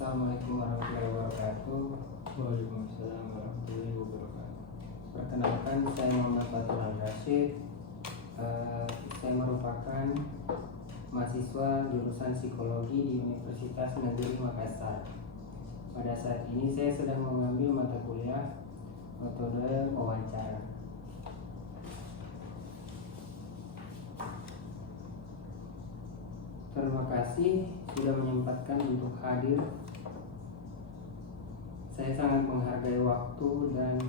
Assalamualaikum warahmatullahi wabarakatuh. Waalaikumsalam warahmatullahi wabarakatuh. Perkenalkan, saya Muhammad Fathul Rashid. Saya merupakan mahasiswa jurusan psikologi di Universitas Negeri Makassar. Pada saat ini saya sedang mengambil mata kuliah metode wawancara. Terima kasih sudah menyempatkan untuk hadir. Saya sangat menghargai waktu dan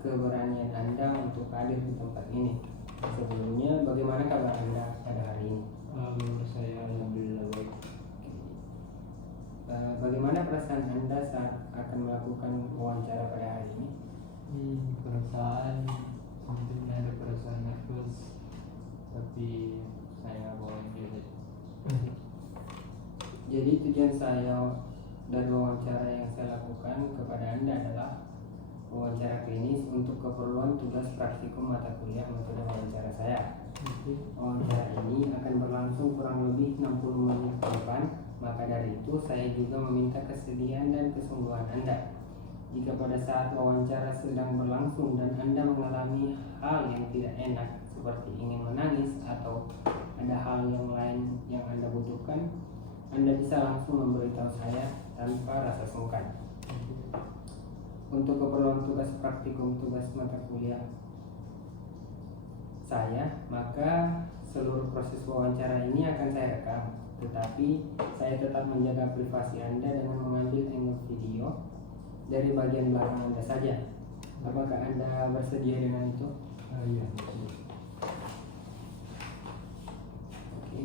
keberanian Anda untuk hadir di tempat ini. Sebelumnya, bagaimana kabar Anda pada hari ini? Menurut saya alhamdulillah baik. Bagaimana perasaan Anda saat akan melakukan wawancara pada hari ini? Perasaan mungkin ada perasaan nervous, tapi saya bawain diri. Jadi tujuan saya dari wawancara yang saya lakukan kepada Anda adalah wawancara klinis untuk keperluan tugas praktikum mata kuliah metode wawancara saya. Wawancara ini akan berlangsung kurang lebih 60 menit ke depan. Maka dari itu saya juga meminta kesediaan dan kesungguhan Anda. Jika pada saat wawancara sedang berlangsung dan Anda mengalami hal yang tidak enak seperti ingin menangis atau ada hal yang lain yang Anda butuhkan, Anda bisa langsung memberitahu saya tanpa rasa sungkan. Untuk keperluan tugas praktikum tugas mata kuliah saya, maka seluruh proses wawancara ini akan saya rekam. Tetapi saya tetap menjaga privasi Anda dengan mengambil angle video dari bagian belakang Anda saja. Apakah Anda bersedia dengan itu? Iya. Oke.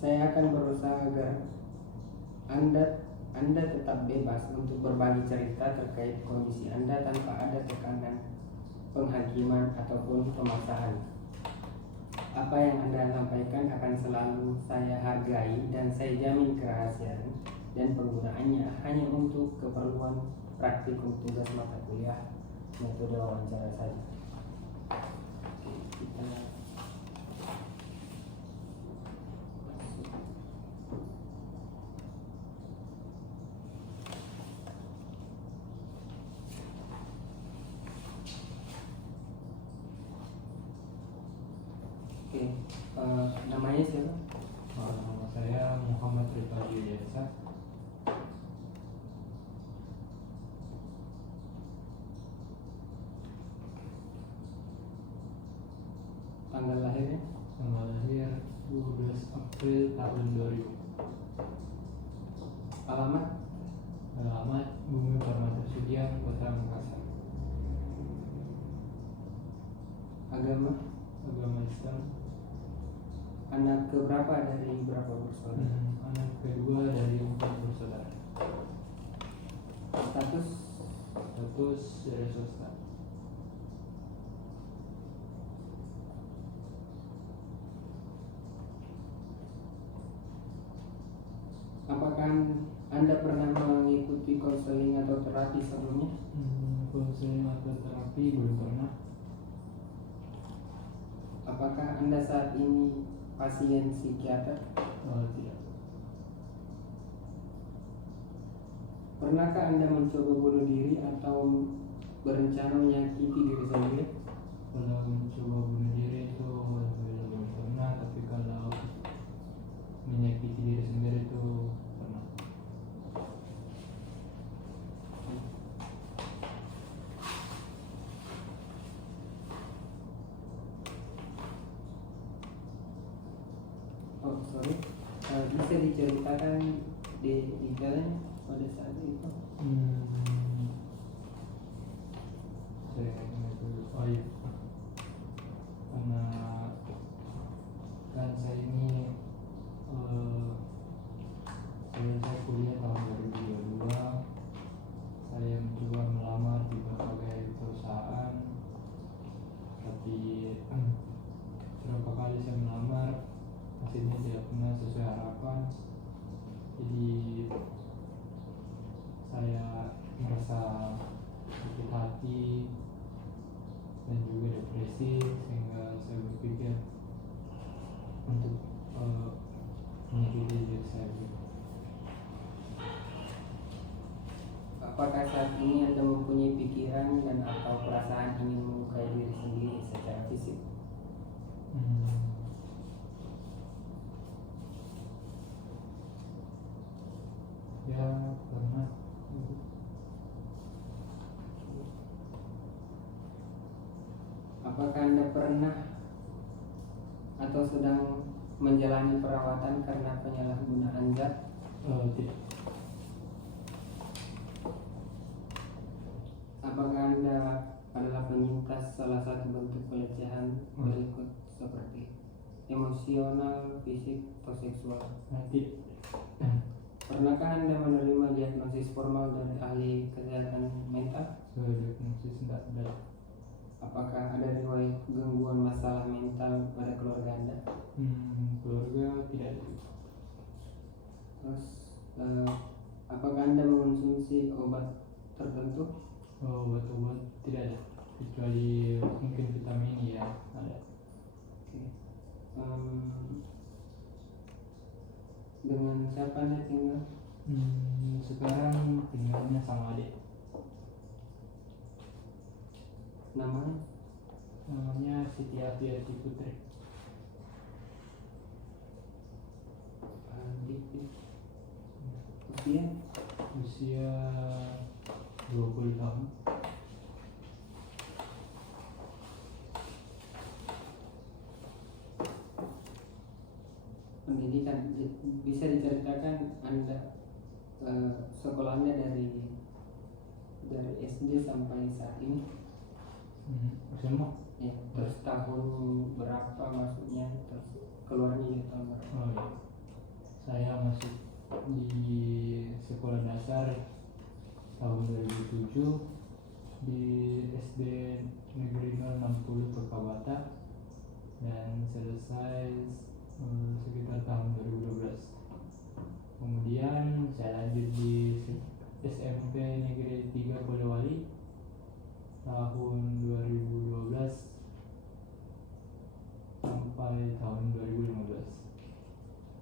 Saya akan berusaha agar Anda tetap bebas untuk berbagi cerita terkait kondisi Anda tanpa ada tekanan penghakiman ataupun pemaksaan. Apa yang Anda sampaikan akan selalu saya hargai dan saya jamin kerahasiaan dan penggunaannya hanya untuk keperluan praktikum tugas mata kuliah metode wawancara saja. Oke, kita namanya siapa? Nama saya Muhammad Rifai Yesa. Tanggal lahirnya? Tanggal lahir 12 April tahun 2000. Alamat? Alamat Bumi Permata Sudiang, Kota Makassar. Agama? Agama Islam. Anak keberapa dari berapa bersaudara? Anak kedua dari 4 bersaudara. Status? Status dari swasta. Apakah Anda pernah mengikuti konseling atau terapi sebelumnya? Konseling atau terapi belum pernah. Apakah Anda saat ini pasien psikiater? Tidak. Pernahkah Anda mencoba bunuh diri atau berencana menyakiti diri sendiri? Kalau mencoba bunuh diri itu belum pernah, tapi kalau menyakiti diri sendiri itu pernah. Oh sorry, bisa diceritakan detailnya pada saat itu? Saya ingat dulu. Oh iya, karena kan saya ini saya kuliah tahun 2022. Saya mencoba melamar di berbagai perusahaan, tapi berapa kali saya melamar hasilnya tidak pernah sesuai harapan. Jadi saya merasa sakit hati dan juga depresi, sehingga saya berpikir untuk diri saya. Apakah saat ini Anda mempunyai pikiran dan atau perasaan ingin melukai diri sendiri secara fisik? Ya pernah. Apakah Anda pernah atau sedang menjalani perawatan karena penyalahgunaan zat? Tidak. Apakah Anda adalah penyintas salah satu bentuk pelecehan berikut seperti emosional, fisik, atau seksual? Tidak. Pernahkah Anda menerima diagnosis formal dari ahli kesehatan mental? Diagnosis tidak ada. Apakah ada riwayat gangguan masalah mental pada keluarga Anda? Keluarga tidak ada. Terus, apakah Anda mengonsumsi obat tertentu? Obat-obat tidak ada, kecuali mungkin vitamin ya ada. Oke. Dengan siapa Anda tinggal? Sekarang tinggalnya sama adik. Namanya Siti Afiati Putri. Usia 20 tahun. Pendidikan, bisa diceritakan Anda sekolahnya dari SD sampai saat ini? Semua. Ya, terus tahun berapa masuknya, terus keluarnya di tahun berapa? Iya. Saya masuk di sekolah dasar tahun 2007 di SD Negeri 060 Tokabata dan selesai sekitar tahun 2012. Kemudian saya lanjut di SMP Negeri 3 Polewali tahun 2012 sampai tahun 2015.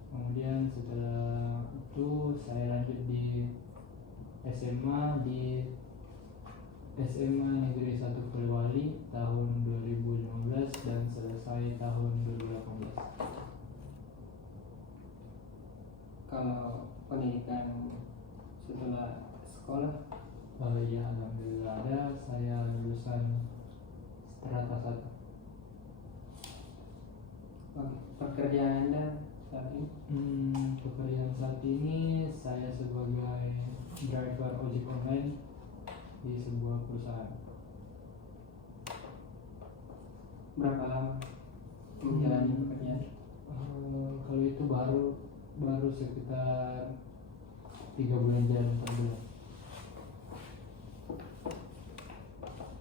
Kemudian setelah itu saya lanjut di SMA Negeri 1 Polewali tahun 2015 dan selesai tahun 2018. Kalau pendidikan setelah sekolah? Ya alhamdulillah ada, saya lulusan strata 1. Pekerjaan Anda saat ini? Pekerjaan saat ini saya sebagai driver ojek online di sebuah perusahaan. Berapa lama menjalani pekerjaan? Kalau itu baru sekitar 3 bulan jalan, 4 bulan.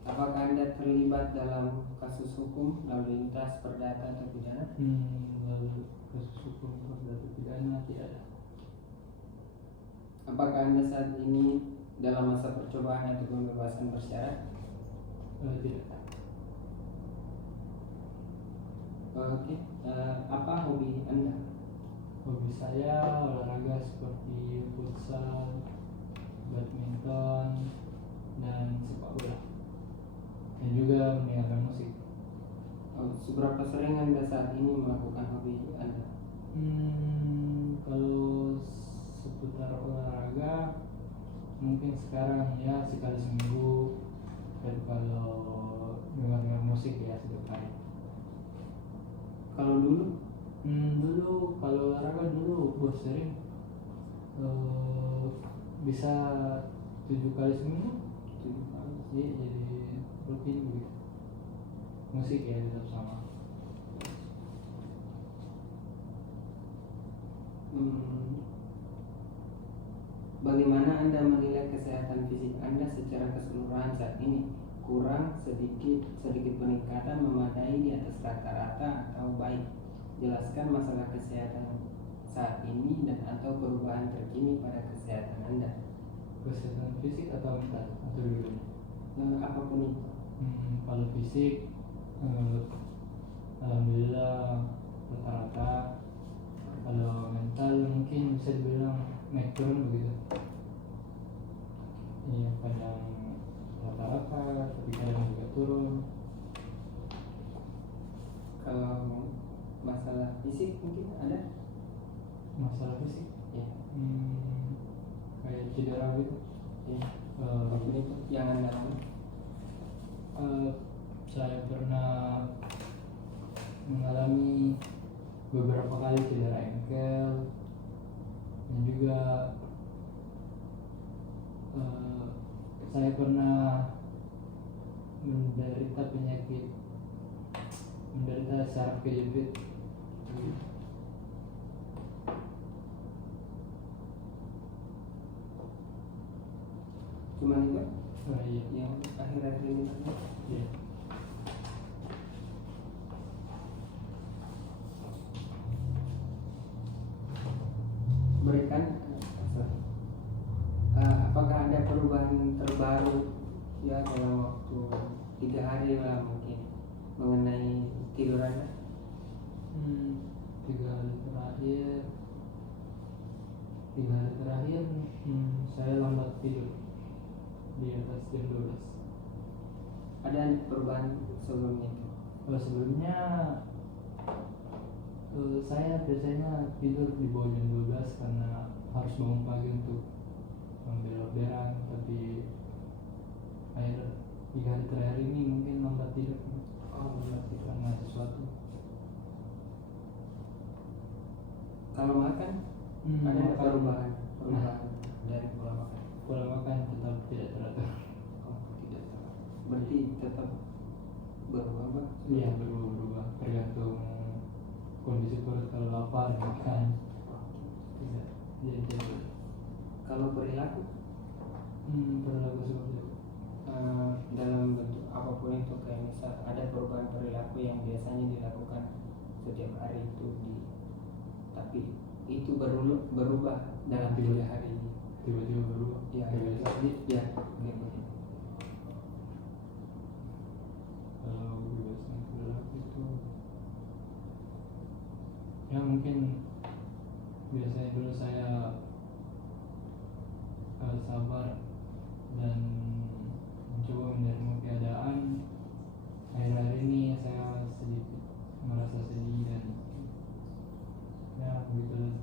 Apakah Anda terlibat dalam kasus hukum lalu lintas perdata atau pidana? Lalu kasus hukum perdata pidana tidak ada. Apakah Anda saat ini dalam masa percobaan atau pembebasan bersyarat? Tidak. Oke. Apa hobi Anda? Hobi saya olahraga seperti futsal, badminton, dan sepak bola, dan juga mendengarkan musik. Seberapa sering Anda saat ini melakukan hobi Anda? Kalau seputar olahraga mungkin sekarang ya sekali seminggu, dan kalau dengar musik ya setiap hari. Kalau dulu? Dulu kalau olahraga bos sering bisa 7 kali seminggu. 7 kali. Iya, jadi rutin begitu. Musik ya tetap sama. Bagaimana Anda menilai kesehatan fisik Anda secara keseluruhan saat ini? Kurang, sedikit peningkatan, memadai, di atas rata-rata, atau baik? Jelaskan masalah kesehatan saat ini dan atau perubahan terkini pada kesehatan Anda. Kesehatan fisik atau mental atau dua-duanya? Apapun itu. Kalau fisik, alhamdulillah rata-rata Kalau mental mungkin bisa dibilang naik turun begitu. Iya, kadang rata-rata tapi kadang juga turun. Kalau masalah fisik mungkin ada? Masalah fisik Ya, kayak cedera gitu. ya. Eh, Apapun itu yang anda alami. Saya pernah mengalami beberapa kali cedera engkel dan juga saya pernah menderita saraf kejepit. Cuman itu Iya. yang akhir-akhir ini tadi. Iya. Berikan apakah ada perubahan terbaru ya dalam waktu 3 hari lah mungkin mengenai tidur anda? 3 hari terakhir saya lambat tidur di atas jam 12. Ada perubahan sebelumnya itu? Sebelumnya saya biasanya tidur di bawah jam 12 karena harus bangun pagi untuk ambil orderan, tapi 3 hari terakhir ini mungkin lambat tidur. Lambat tidur karena sesuatu. Kalau makan ada makan. perubahan dari pola makan? Pola makan tetap tidak teratur. Oh, tidak salah. Berarti tetap berubah Pak? Iya, berubah tergantung kondisi perut. Kalau lapar makan tidak jadi. Kalau perilaku Perilaku seperti itu. dalam bentuk apapun itu, kayak misal ada perubahan perilaku yang biasanya dilakukan setiap hari tapi itu berubah dalam 3 hari ini. Tiba-tiba berubah. Ya, Tiba-tiba. ya, kayak begitu. Kalau kebebasan perilaku itu ya mungkin biasanya dulu saya sabar dan mencoba menerima keadaan. Akhir-akhir ini saya sedikit merasa sedih dan ya begitu,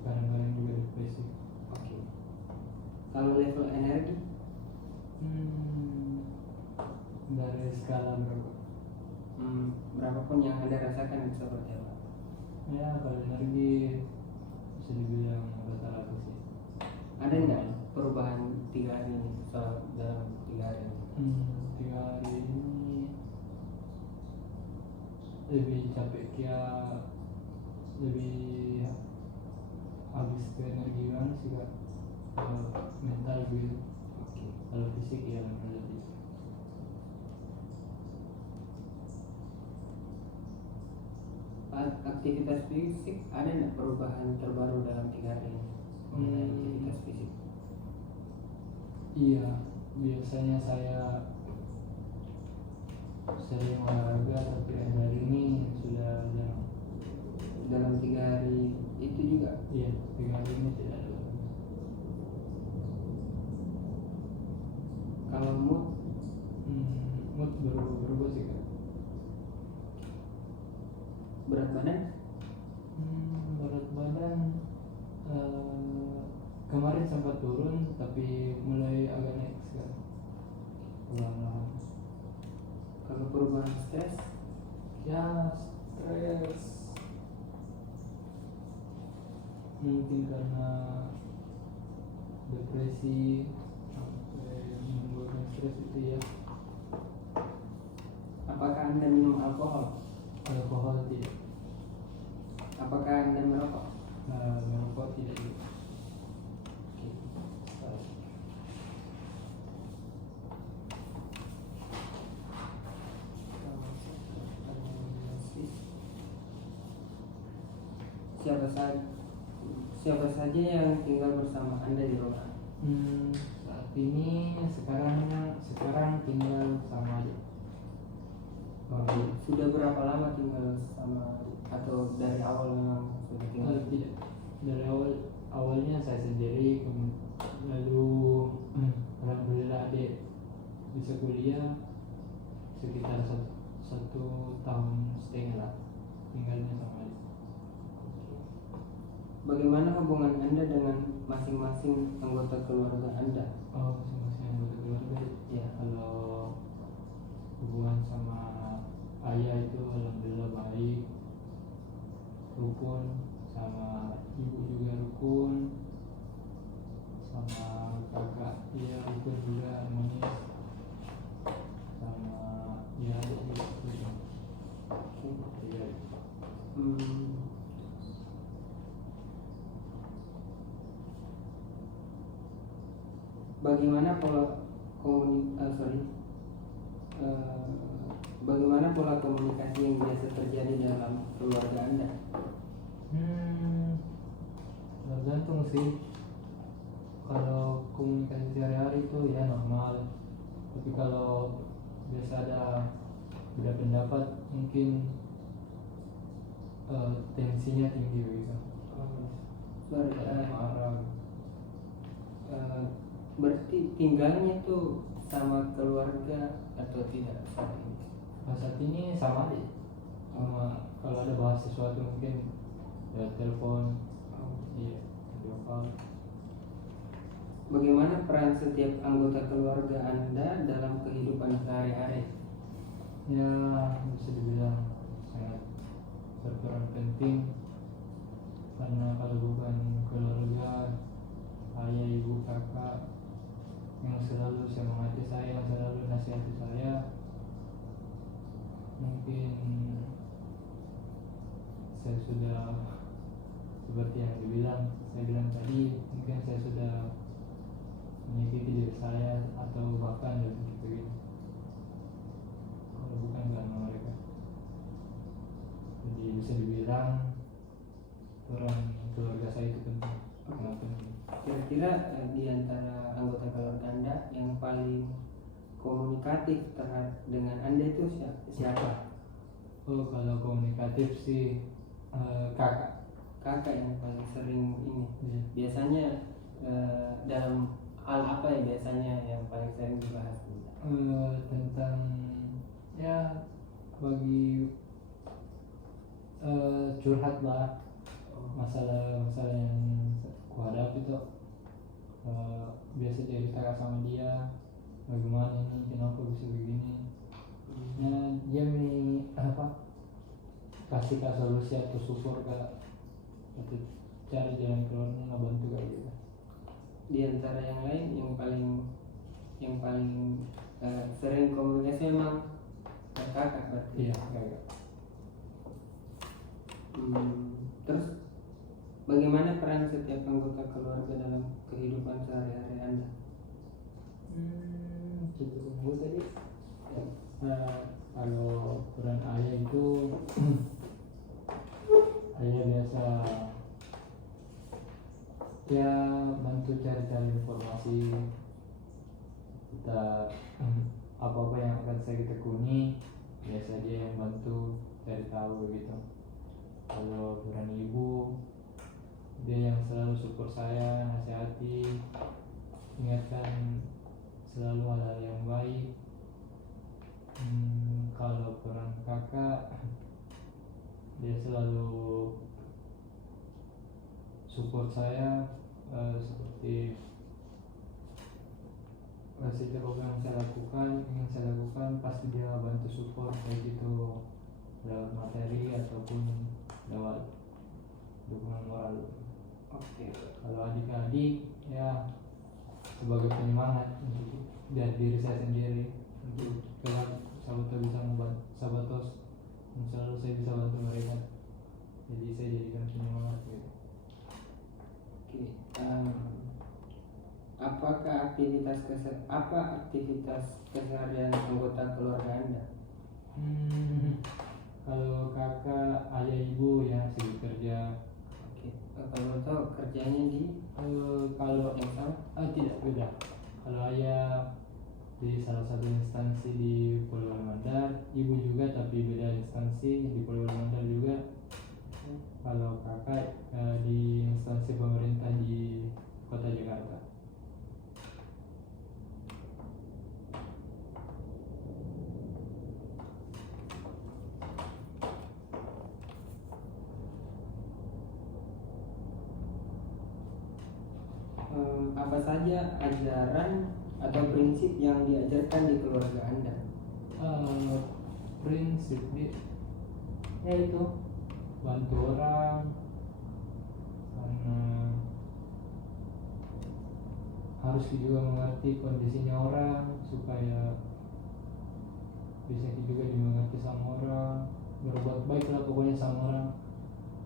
kadang-kadang juga depresi. Oke. Kalau level energi Dari skala berapa? berapapun yang anda rasakan seperti apa? Ya kalau energi bisa dibilang rata-rata sih. Ada nggak perubahan 3 hari ini dalam 3 hari ini? 3 hari ini lebih capek, lebih habis ke energi kan sih Kak. Mental gitu. Oke. Kalau fisik ya relatif. Aktivitas fisik ada nggak perubahan terbaru dalam 3 hari ini mengenai aktivitas fisik? Iya, biasanya saya sering olahraga tapi hari ini sudah jarang. Dalam 3 hari itu juga? Iya, 3 hari ini tidak ada. Kalau mood Mood berubah sih Kak. berat badan Berat badan kemarin sempat turun tapi mulai agak naik sekarang perlahan-lahan. kalau perubahan stres Ya stres mungkin karena depresi sampai menimbulkan stres itu ya. apakah anda minum alkohol? Alkohol tidak. Apakah anda merokok? Merokok tidak juga. Oke. Siapa saja yang tinggal bersama anda di rumah? Saat ini sekarang tinggal sama aja. Sudah berapa lama tinggal sama atau dari awal memang sudah tinggal? Tidak, dari awalnya saya sendiri, lalu alhamdulillah adik bisa kuliah sekitar 1,5 tahun lah tinggalnya sama adik. Bagaimana hubungan Anda dengan masing-masing anggota keluarga Anda? Oh, masing-masing anggota keluarga Ya. kalau hubungan sama ayah itu alhamdulillah baik, rukun, sama ibu juga rukun, sama kakak ya rukun juga, manis, sama ya adik juga rukun. Iya. Bagaimana bagaimana pola komunikasi yang biasa terjadi dalam keluarga Anda? Tergantung sih. Kalau komunikasi sehari-hari itu ya normal, tapi kalau biasa ada beda pendapat mungkin tensinya tinggi gitu. Marah. Berarti tinggalnya tuh sama keluarga atau tidak saat ini? Saat ini sama deh. Sama kalau ada bahas sesuatu mungkin ya telepon, iya, video call. Bagaimana peran setiap anggota keluarga Anda dalam kehidupan sehari-hari? Ya bisa dibilang sangat berperan penting, karena kalau bukan keluarga, ayah, ibu, kakak yang selalu semangati saya, yang selalu nasihati saya, mungkin saya sudah seperti yang saya bilang tadi, mungkin saya sudah menyakiti diri saya atau bahkan lebih begini kalau bukan karena mereka. Jadi bisa dibilang peran keluarga saya itu penting, sangat penting. Kira-kira di antara anggota keluarga Anda yang paling komunikatif dengan Anda itu siapa? Oh, kalau komunikatif sih kakak. Kakak yang paling sering ini. Iya. Biasanya dalam hal apa ya biasanya yang paling sering dibahas? Tentang ya bagi curhat lah, masalah yang kuhadapi itu. Biasa cerita sama dia bagaimana ini, kenapa bisa begini. Ya, dia kasih solusi atau support atau cari jalan keluarnya, nggak bantu kayak gitu. Di antara yang lain yang paling sering komunikasi memang kakak berarti. Iya, kakak. Terus bagaimana peran setiap anggota keluarga dalam kehidupan sehari-hari Anda? Tunggu tadi. Kalau peran ayah itu ayah biasa ya bantu cari-cari informasi kita, apa-apa yang akan saya tekuni biasa dia yang bantu cari tahu begitu. Kalau peran ibu, dia yang selalu support saya, nasihati, ingatkan selalu hal-hal yang baik. Kalau peran kakak, dia selalu support saya, seperti setiap apa yang ingin saya lakukan pasti dia bantu support, baik itu lewat materi ataupun lewat dukungan moral. Oke. Kalau adik-adik ya sebagai penyemangat untuk dari diri saya sendiri, untuk kelak sahabat bisa membantu sahabat selalu saya bisa bantu mereka, jadi saya jadikan penyemangat gitu. Oke. Apa aktivitas keseharian anggota keluarga Anda? Kalau kakak, ayah, ibu yang sibuk kerja. Oke. Kalau tahu kerjanya di Kalau yang sama? tidak beda. Kalau ayah di salah satu instansi di Polewali Mandar, ibu juga tapi beda instansi di Polewali Mandar juga. Kalau kakak di instansi pemerintah di Kota Jakarta. Apa saja ajaran atau prinsip yang diajarkan di keluarga Anda? Prinsip ya itu bantu orang, karena harus juga mengerti kondisinya orang supaya bisa juga dimengerti sama orang, berbuat baik lah pokoknya sama orang.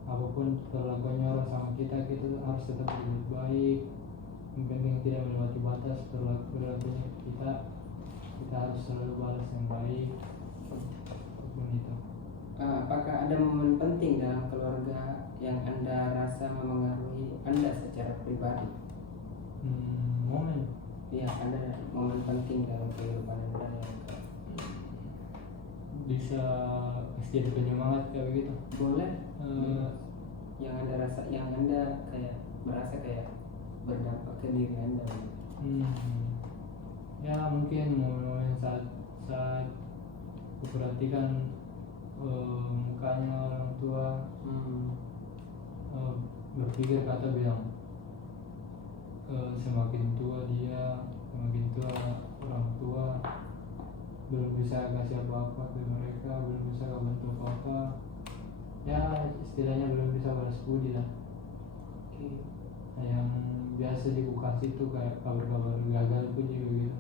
Apapun perlakuannya orang sama kita harus tetap berbuat baik. Yang penting tidak melewati batas perilakunya kita harus selalu balas yang baik, apapun itu. Apakah ada momen penting dalam keluarga yang Anda rasa memengaruhi Anda secara pribadi? Momen Iya, ada momen penting dalam kehidupan Anda yang bisa jadi penyemangat kayak begitu. boleh yang Anda rasa, yang Anda kayak merasa kayak berdampak ke diri Anda. Ya mungkin momen saat kuperhatikan mukanya orang tua, berpikir kata bilang semakin tua orang tua belum bisa kasih apa-apa ke mereka, belum bisa bantu apa-apa, ya istilahnya belum bisa balas budi lah. Yang biasa dikasih itu kayak kabar-kabar gagal pun juga gitu.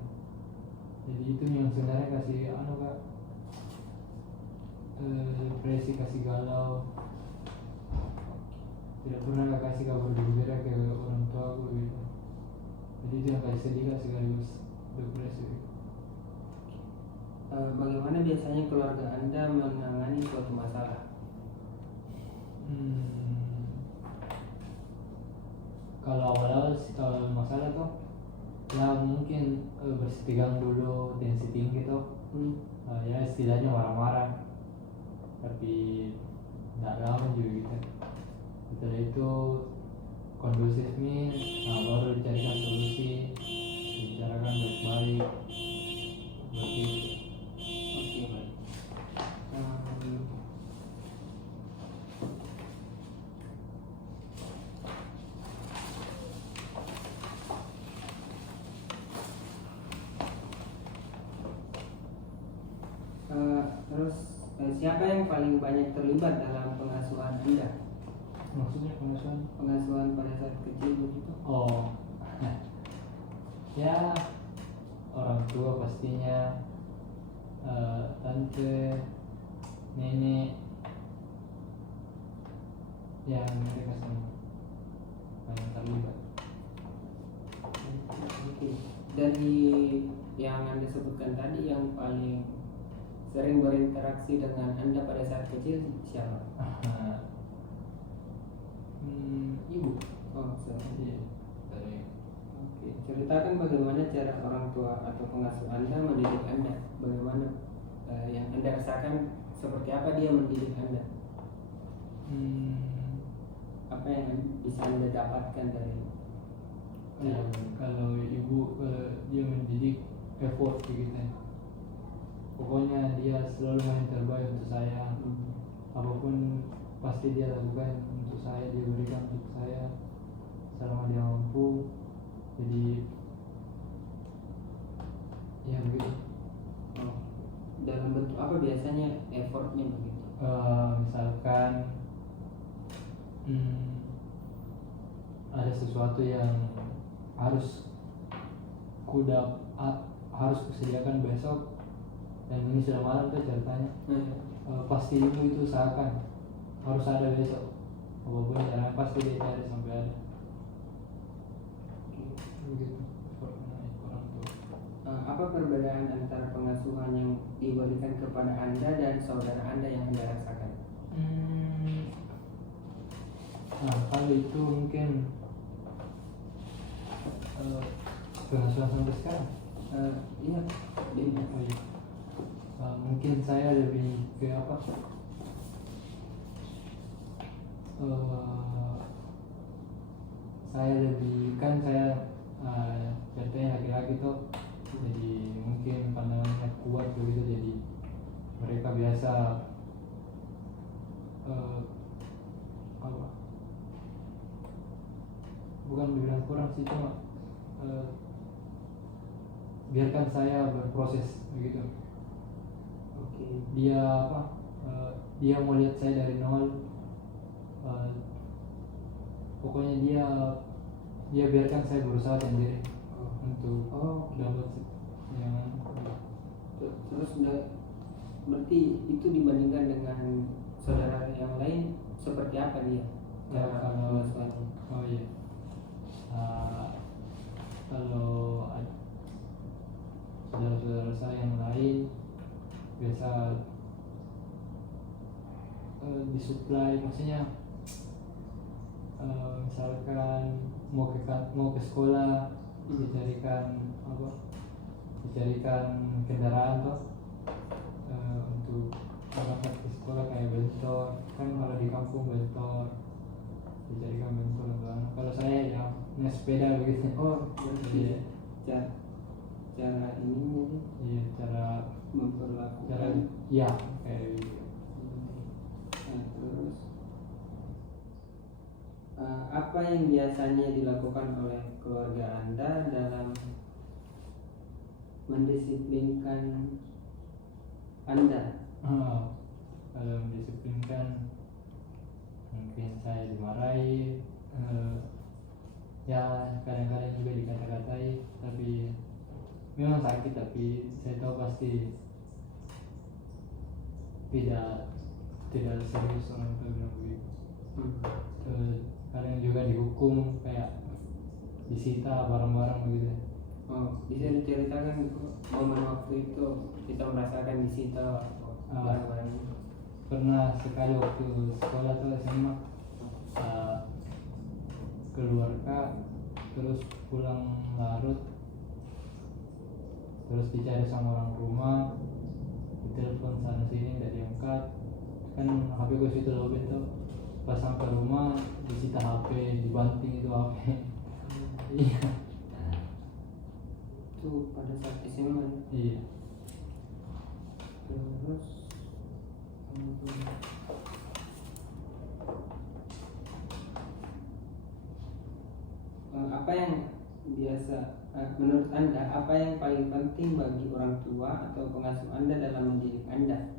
Jadi itu yang sebenarnya kasih kak, depresi, kasih galau. Tidak pernah kasih kabar gembira ke orang tua aku gitu. Jadi itu yang kasih sedih sekaligus depresi. Bagaimana biasanya keluarga Anda menangani suatu masalah? Kalau awal-awal kalau masalah tuh ya mungkin bersitegang dulu, tensi tinggi tuh. Ya istilahnya marah-marah, tapi tidak lama juga gitu. Setelah itu kondusif nih, baru dicarikan solusi, dibicarakan baik-baik, seperti itu. Oke, baik. Terus siapa yang paling banyak terlibat dalam pengasuhan Anda? Maksudnya Pengasuhan pada saat kecil begitu? Oh, ya orang tua pastinya, tante, nenek, ya mereka semua banyak terlibat. Oke. Dari yang Anda sebutkan tadi, yang paling sering berinteraksi dengan Anda pada saat kecil siapa? Ibu. Oh, Iya, dari Oke. Ceritakan bagaimana cara orang tua atau pengasuh Anda mendidik Anda. Bagaimana yang Anda rasakan, seperti apa dia mendidik Anda? Apa yang bisa Anda dapatkan dari kalau ibu dia mendidik effort gitu. Pokoknya dia selalu yang terbaik untuk saya. Apapun pasti dia lakukan untuk saya, dia berikan untuk saya selama dia mampu. Jadi ya begitu. Dalam bentuk apa biasanya effortnya begitu? Misalkan ada sesuatu yang harus harus kusediakan besok, dan ini sudah malam tuh ceritanya. Pasti ibu itu usahakan harus ada besok, apapun caranya pasti dia cari sampai ada. Begitu orang tua. Apa perbedaan antara pengasuhan yang diberikan kepada Anda dan saudara Anda yang Anda rasakan? Nah, kalau itu mungkin pengasuhan sampai sekarang. Iya, Oh, iya. Mungkin saya lebih ke apa? saya lebih kan saya contohnya laki-laki tuh, jadi mungkin pandangannya kuat begitu, jadi mereka biasa apa, bukan bilang kurang sih, cuma biarkan saya berproses begitu. Oke. Dia dia mau lihat saya dari nol, pokoknya dia biarkan saya berusaha sendiri untuk dapat yang Terus berarti itu dibandingkan dengan saudara yang lain seperti apa dia cara kalau pengasuhannya? oh iya. Kalau saudara-saudara saya yang lain biasa disuplai, maksudnya misalkan mau ke sekolah, dicarikan kendaraan tuh untuk berangkat ke sekolah, kayak bentor kan, kalau di kampung bentor, dicarikan bentor untuk anak. Kalau saya ya naik sepeda begitu. Berarti cara ini Iya, cara memperlakukan. ya kayak gitu. Terus apa yang biasanya dilakukan oleh keluarga Anda dalam mendisiplinkan Anda? Kalau mendisiplinkan, mungkin saya dimarahi, ya kadang-kadang juga dikata-katai, tapi memang sakit, tapi saya tahu pasti tidak serius orang tua bilang begitu. Kadang juga dihukum, kayak disita barang-barang begitu. Bisa diceritakan momen waktu itu kita merasakan disita barang-barang itu? Pernah sekali waktu sekolah tuh SMA, keluar Kak, terus pulang larut, terus dicari sama orang rumah, ditelepon sana sini tidak diangkat, kan HP gue situ lobet tuh. Pas sampai rumah disita HP, dibanting itu HP. Iya. Itu pada saat SMA. Iya. Terus apa yang biasa menurut Anda, apa yang paling penting bagi orang tua atau pengasuh Anda dalam mendidik Anda?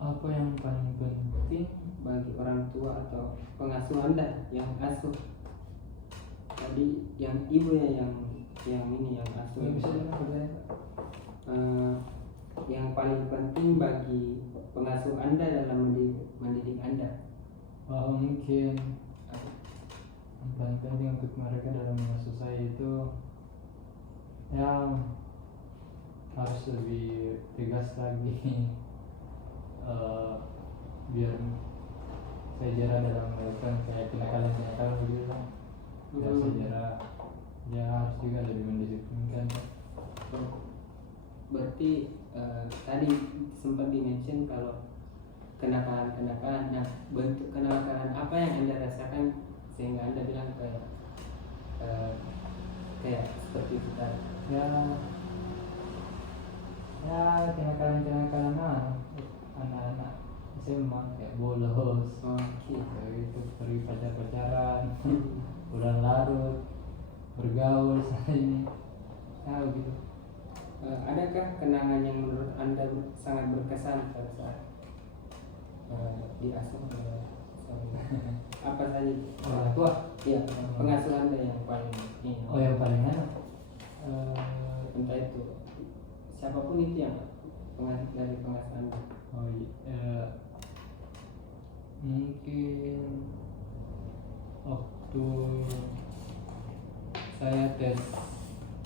Apa yang paling penting Bagi orang tua atau pengasuh Anda yang asuh? Tadi yang ibu ya, yang ini yang asuh. nggak bisa dengar saya? Yang paling penting bagi pengasuh Anda dalam mendidik Anda? Mungkin yang paling penting untuk mereka dalam mengasuh saya itu, ya harus lebih tegas lagi. Biar saya jarang dalam melakukan kayak kenakalan begitu lah. Biar saya jarang, ya harus juga lebih mendisiplinkan. Berarti tadi sempat di-mention kalau kenakalan. Nah, bentuk kenakalan apa yang Anda rasakan sehingga Anda bilang kayak seperti itu tadi? Ya kenakalan anak-anak SMA, kayak bolos, kayak gitu, pergi pacaran, pulang larut, bergaul sana ini, ya begitu. Adakah kenangan yang menurut Anda sangat berkesan pada saat diasuh oleh suami? Apa saja? Orang tua? Iya, pengasuh Anda yang paling ini. Yang paling enak, Entah itu siapapun itu yang dari pengasuh Anda. Mungkin waktu saya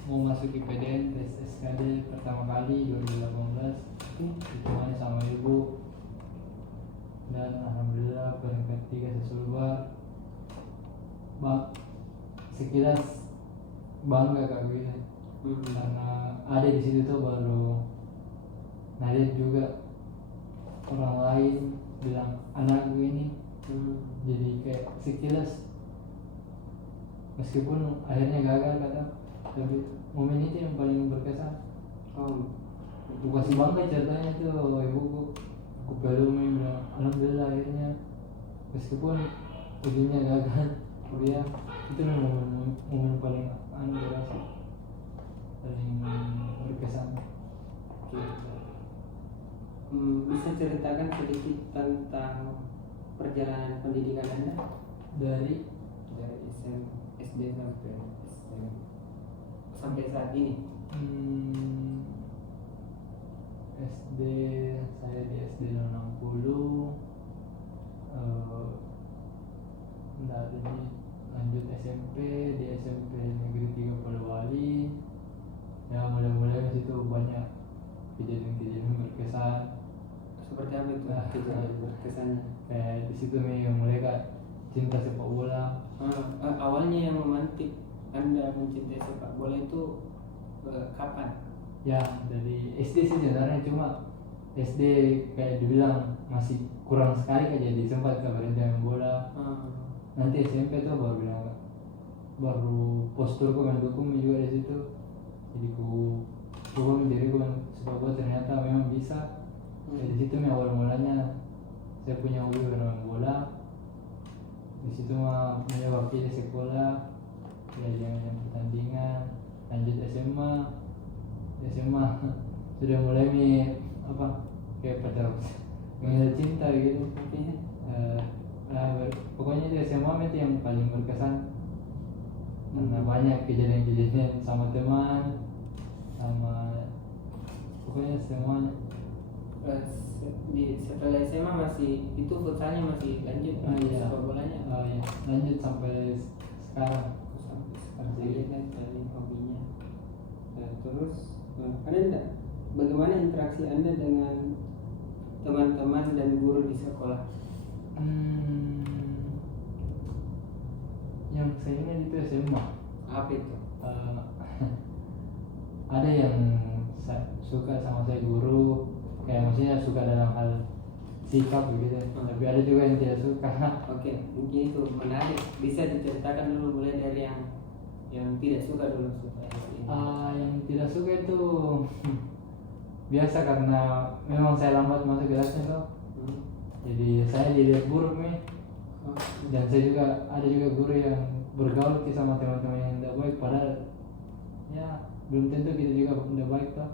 mau masuk IPDN, tes SKD pertama kali 2018, ditemani sama ibu, dan alhamdulillah peringkat 3 sesulbar. Sekilas bangga Kak gitu, karena ada di situ tuh baru lihat juga orang lain bilang anakku ini Jadi kayak sekilas meskipun akhirnya gagal kadang, tapi momen itu yang paling berkesan. Aku kasih bangga ceritanya tuh ibuku, aku pelumi bilang alhamdulillah akhirnya meskipun ujungnya gagal kuliah. Itu memang momen paling berasa paling berkesan. Bisa ceritakan sedikit tentang perjalanan pendidikan Anda Dari SD sampai saat ini? SD, saya di SD 60, dari lanjut SMP, di SMP Negeri 3 Polewali. Ya mulai-mulai di situ banyak kejadian-kejadian berkesan. Seperti apa itu kejadian berkesannya? Kayak di situ mulai kak cinta sepak bola. Awalnya yang memantik Anda mencintai sepak bola itu kapan? Ya dari SD sih sebenarnya, cuma SD kayak dibilang masih kurang sekali aja, jadi sempat berhenti main bola. Nanti SMP tuh baru bilang baru posturku mendukung juga di situ. Jadi ku menjadi sepak bola ternyata memang bisa. Dari situ awal mulanya saya punya hobi bermain bola. Di situ mah mencoba pilih sekolah, ya jangan pertandingan. Lanjut SMA sudah mulai kayak pacar mengenal cinta gitu. Pokoknya di SMA itu yang paling berkesan karena banyak kejadian-kejadian sama teman, sama pokoknya semuanya. Setelah SMA masih itu futsalnya masih lanjut Iya. sepak bolanya? Iya, lanjut sampai sekarang. Jadi kan dari hobinya. Terus ada enggak bagaimana interaksi Anda dengan teman-teman dan guru di sekolah? Yang saya ingat itu SMA. Apa itu? Ada yang suka sama saya guru, kayak maksudnya suka dalam hal sikap begitu. Tapi ada juga yang tidak suka. Oke, mungkin itu menarik. Bisa diceritakan dulu mulai dari yang tidak suka dulu supaya yang tidak suka itu biasa karena memang saya lambat masuk kelasnya tuh. Jadi saya dilihat buruk nih. Dan saya juga ada juga guru yang bergaul sama teman-teman yang tidak baik, padahal ya belum tentu kita juga tidak baik toh.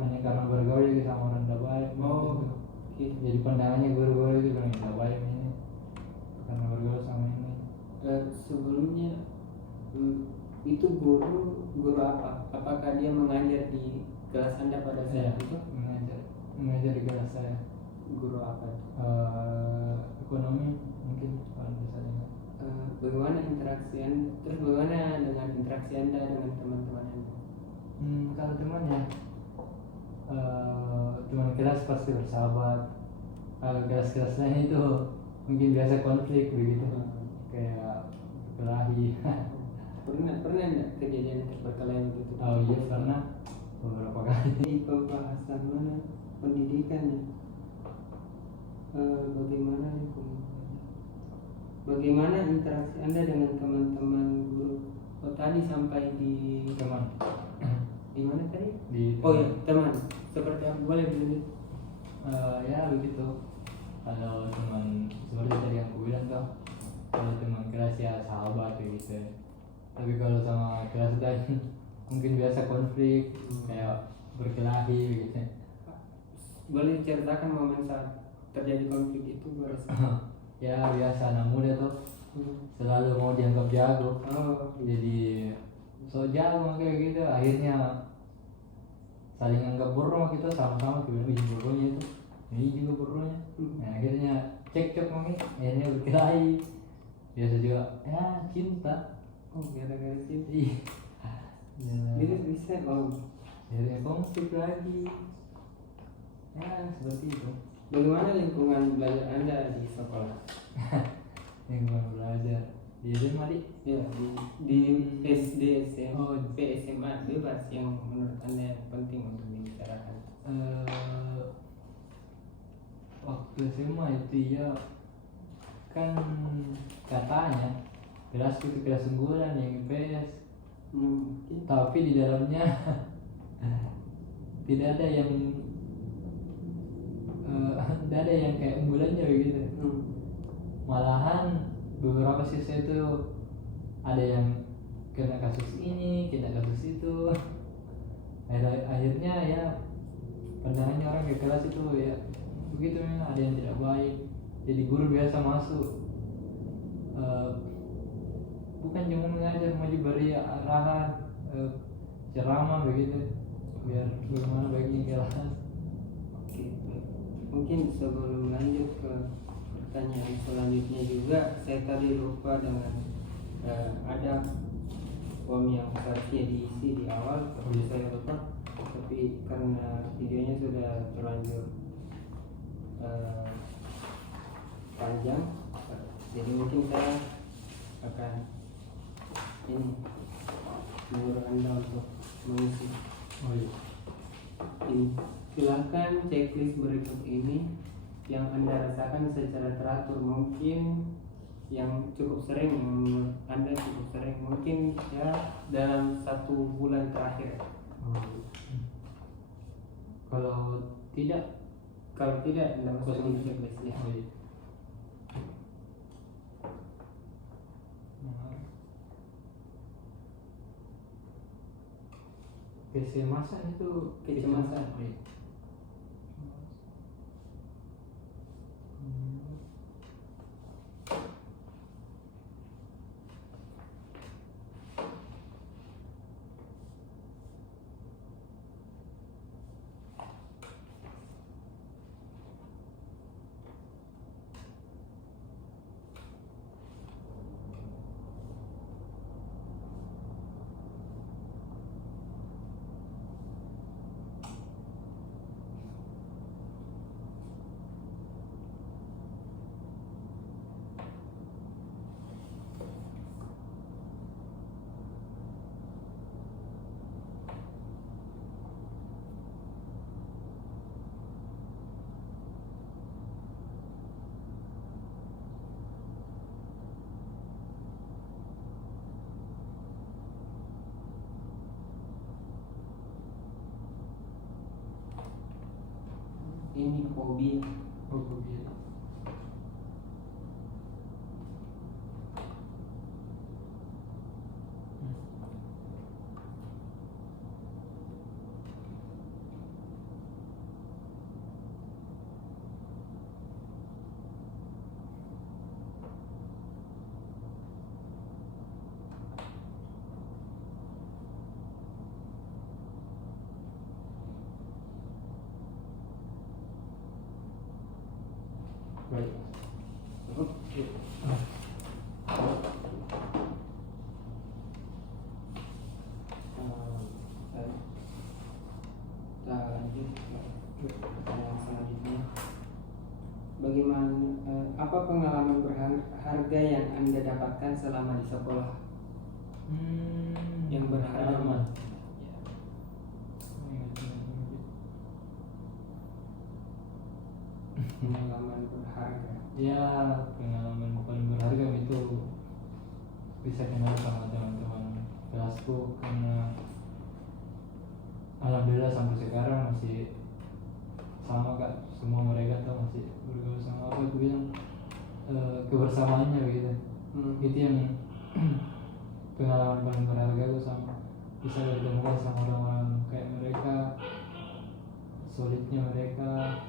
Hanya karena bergaul juga sama orang tidak baik. Jadi pandangannya guru-guru itu bilang tidak baik ini karena bergaul sama ini. Sebelumnya itu guru apa? Apakah dia mengajar di kelas Anda pada saat itu? Mengajar di kelas saya. Guru apa? Ekonomi mungkin kalau misalnya. Bagaimana interaksi Anda? Terus bagaimana dengan interaksi Anda dengan teman-teman Anda? Kalau temannya teman kelas pasti bersahabat. Kalau kelas-kelas lain itu mungkin biasa konflik begitu, kayak berkelahi. Pernah enggak kejadian berkelahi begitu? Oh iya pernah beberapa kali. Di pembahasan mana pendidikannya? Bagaimana interaksi Anda dengan teman-teman guru? Tadi sampai di Teman. Di mana tadi? Teman. Seperti apa? Boleh dulu. Ya begitu. Kalau teman seperti tadi yang aku bilang tuh, kalau teman kelas ya sahabat begitu. Tapi kalau sama kelas lain mungkin biasa konflik, kayak berkelahi begitu. Boleh ceritakan momen saat terjadi konflik itu? Ya biasa anak muda tuh selalu mau dianggap jago. Jadi so jago kayak gitu, akhirnya saling anggap buruk kita sama-sama bilang buruknya itu, ini juga buruknya. Nah, akhirnya cekcok mungkin, akhirnya berkelahi. Biasa juga ya cinta. Gara-gara cinta. Iya. Bisa Akhirnya konflik lagi. Ya seperti itu. Bagaimana lingkungan belajar Anda di sekolah? Lingkungan belajar di SMA Ya, di SD, SMP, SMA bebas yang menurut Anda yang penting untuk dibicarakan. Waktu SMA itu ya kan katanya kelas itu kelas unggulan yang IPS, tapi di dalamnya tidak ada yang tidak ada yang kayak unggulannya begitu. Malahan beberapa siswa itu ada yang kena kasus ini, kena kasus itu. Akhirnya ya pandangannya orang ke kelas itu ya begitu, memang ada yang tidak baik. Jadi guru biasa masuk bukan cuma mengajar, mau beri arahan, ceramah begitu, biar bagaimana baiknya kelas. Oke, baik. Mungkin sebelum lanjut ke pertanyaan selanjutnya juga, saya tadi lupa dengan ada form yang seharusnya diisi di awal, tapi saya lupa. Tapi karena videonya sudah terlanjur panjang, jadi mungkin saya akan ini menyuruh Anda untuk mengisi. Oh iya. Ini silakan checklist berikut ini yang Anda rasakan secara teratur, mungkin yang cukup sering, yang menurut Anda cukup sering, mungkin ya dalam 1 bulan terakhir. Kalau tidak Anda masuk di checklist ya. Oh iya. Kecemasan itu Kecemasan. Oh iya. Ini hobi. Oh iya. Baik. Kita lanjut ke pertanyaan selanjutnya. Bagaimana apa pengalaman berharga yang Anda dapatkan selama di sekolah? Yang berharga. Pengalaman berharga. Ya, pengalaman paling berharga itu bisa kenal sama teman-teman kelasku, karena alhamdulillah sampai sekarang masih sama kak, semua mereka tuh masih bergaul sama aku bilang kebersamaannya begitu. Itu yang pengalaman paling berharga tuh, sama bisa bertemu sama orang-orang kayak mereka, solidnya mereka.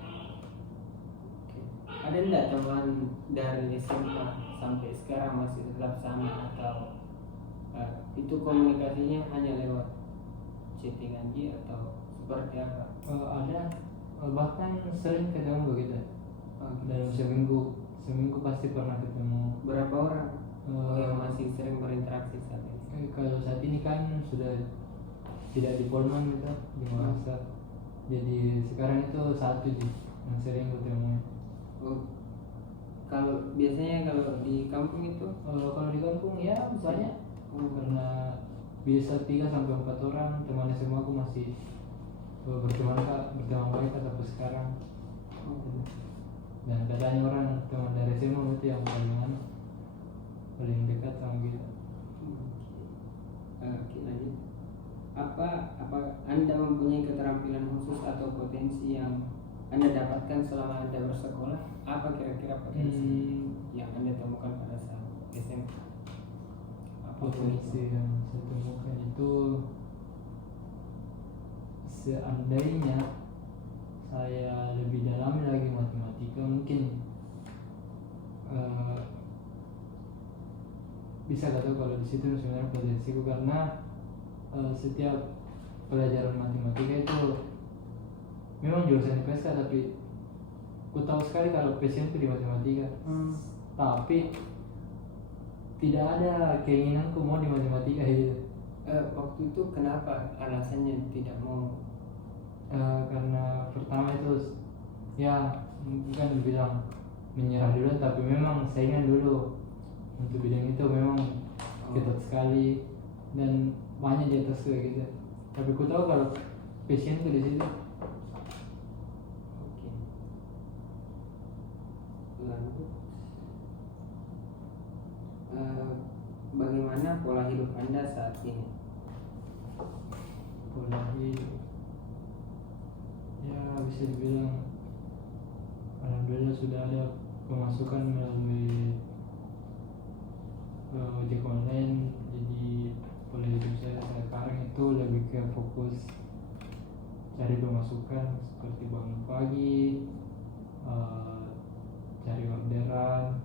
Ada enggak teman dari SMA sampai sekarang masih tetap sama, atau itu komunikasinya hanya lewat chattingan aja atau seperti apa? Ada, bahkan sering ketemu begitu. Dalam seminggu pasti pernah ketemu. Berapa orang yang masih sering berinteraksi saat ini? Kalau saat ini kan sudah tidak di Polman gitu, di Makassar. Jadi sekarang itu satu yang sering ketemu. Kalau biasanya kalau di kampung itu? Kalau di kampung ya banyak. Karena biasa 3-4 orang teman SMA aku masih berteman baik sampai sekarang. dan katanya orang teman dari SMA itu yang paling dekat sama kita. Oke, lanjut. Apa Anda mempunyai keterampilan khusus atau potensi yang Anda dapatkan selama Anda bersekolah? Apa kira-kira potensi yang Anda temukan pada saat SMA? Potensi yang saya temukan itu, seandainya saya lebih dalam lagi matematika, mungkin bisa kata kalau di situ sebenarnya potensiku, karena setiap pelajaran matematika itu memang jurusan IPS, tapi ku tahu sekali kalau passion itu di matematika. Tapi tidak ada keinginanku mau di matematika gitu. Waktu itu kenapa alasannya tidak mau? Karena pertama itu ya bukan dibilang menyerah dulu, tapi memang saingan dulu untuk bidang itu memang ketat sekali dan banyak di atas gue gitu. Tapi ku tahu kalau passion itu di situ. Oke. Lanjut. Bagaimana pola hidup Anda saat ini? Pola hidup ya bisa dibilang alhamdulillah sudah ada pemasukan melalui ojek online. Jadi pola hidup saya sekarang itu lebih ke fokus cari pemasukan, seperti bangun pagi, cari orderan,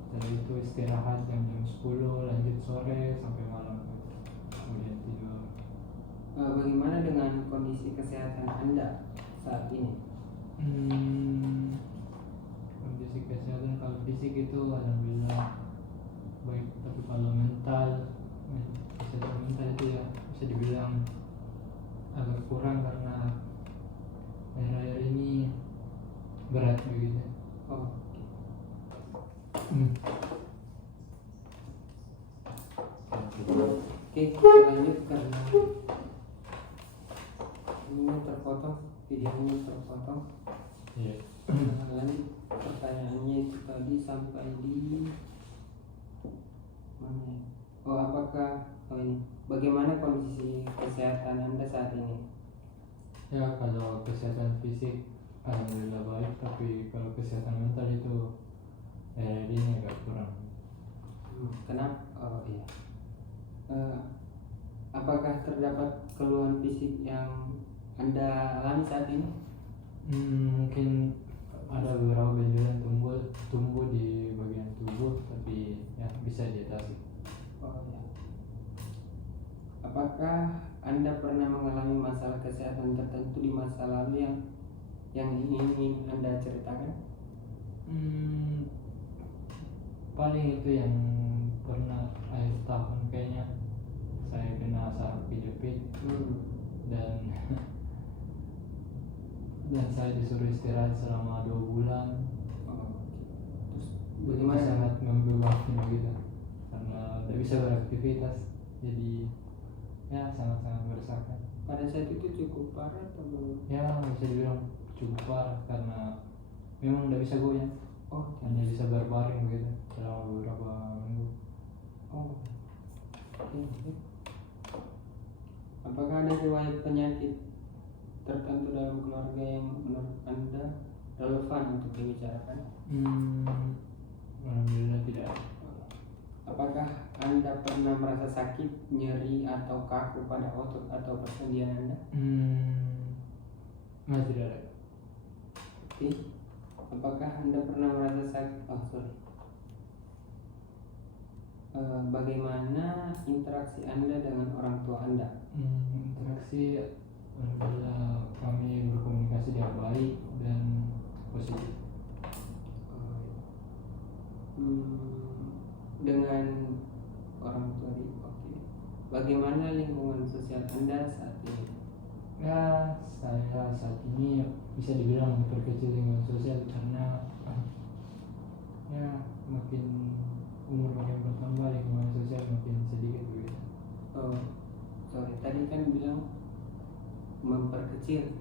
setelah itu istirahat jam 10, lanjut sore sampai malam, kemudian tidur. Bagaimana dengan kondisi kesehatan Anda saat ini? Kondisi kesehatan, kalau fisik itu alhamdulillah baik, tapi kalau mental, kesehatan mental itu ya bisa dibilang agak kurang karena akhir-akhir ini berat begitu. Oke, kita lanjut karena ini terpotong, videonya terpotong. Iya. Lanjut, pertanyaannya itu tadi sampai di mana ya? Bagaimana kondisi kesehatan Anda saat ini? Ya kalau kesehatan fisik alhamdulillah baik, tapi kalau kesehatan mental itu ini agak kurang. Kenapa? Oh iya. Apakah terdapat keluhan fisik yang Anda alami saat ini? Mungkin ada beberapa benjolan tumbuh di bagian tubuh, tapi ya bisa diatasi. Oh ya. Apakah Anda pernah mengalami masalah kesehatan tertentu di masa lalu yang ingin Anda ceritakan? Paling itu yang pernah akhir tahun kayaknya saya kena saraf kejepit dan saya disuruh istirahat selama 2 bulan. Terus Jadi bagaimana? sangat membebani gitu, karena tidak bisa beraktivitas, jadi ya sangat-sangat meresahkan. Pada saat itu cukup parah atau belum? Ya bisa dibilang cukup parah karena memang tidak bisa goyang, hanya bisa berbaring begitu selama beberapa minggu. Oke. Apakah ada riwayat penyakit tertentu dalam keluarga yang menurut Anda relevan untuk dibicarakan? Alhamdulillah tidak. Apakah Anda pernah merasa sakit, nyeri, atau kaku pada otot atau persendian Anda? Tidak ada. Oke. Apakah Anda pernah merasa sakit? Bagaimana interaksi Anda dengan orang tua Anda? Interaksi alhamdulillah kami berkomunikasi dengan baik dan positif. Dengan orang tua, oke. Bagaimana lingkungan sosial Anda saat ini? Ya saya saat ini bisa dibilang memperkecil lingkungan sosial karena ya makin umur makin bertambah, lingkungan sosial makin sedikit begitu. Tadi kan bilang memperkecil.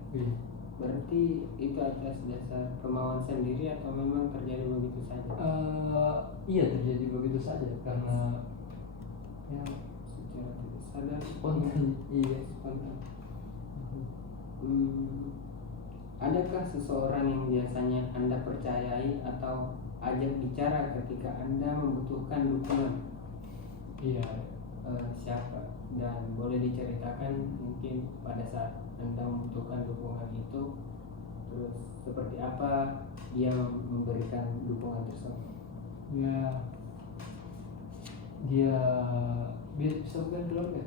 Berarti itu atas dasar kemauan sendiri atau memang terjadi begitu saja? Iya, terjadi begitu saja karena ya Secara tidak sadar. spontan. Iya. Spontan. Adakah seseorang yang biasanya Anda percayai atau ajak bicara ketika Anda membutuhkan dukungan? Iya. Siapa? Dan boleh diceritakan mungkin pada saat Anda membutuhkan dukungan itu, terus seperti apa dia memberikan dukungan tersebut? Ya, dia bisa bukan keluarga.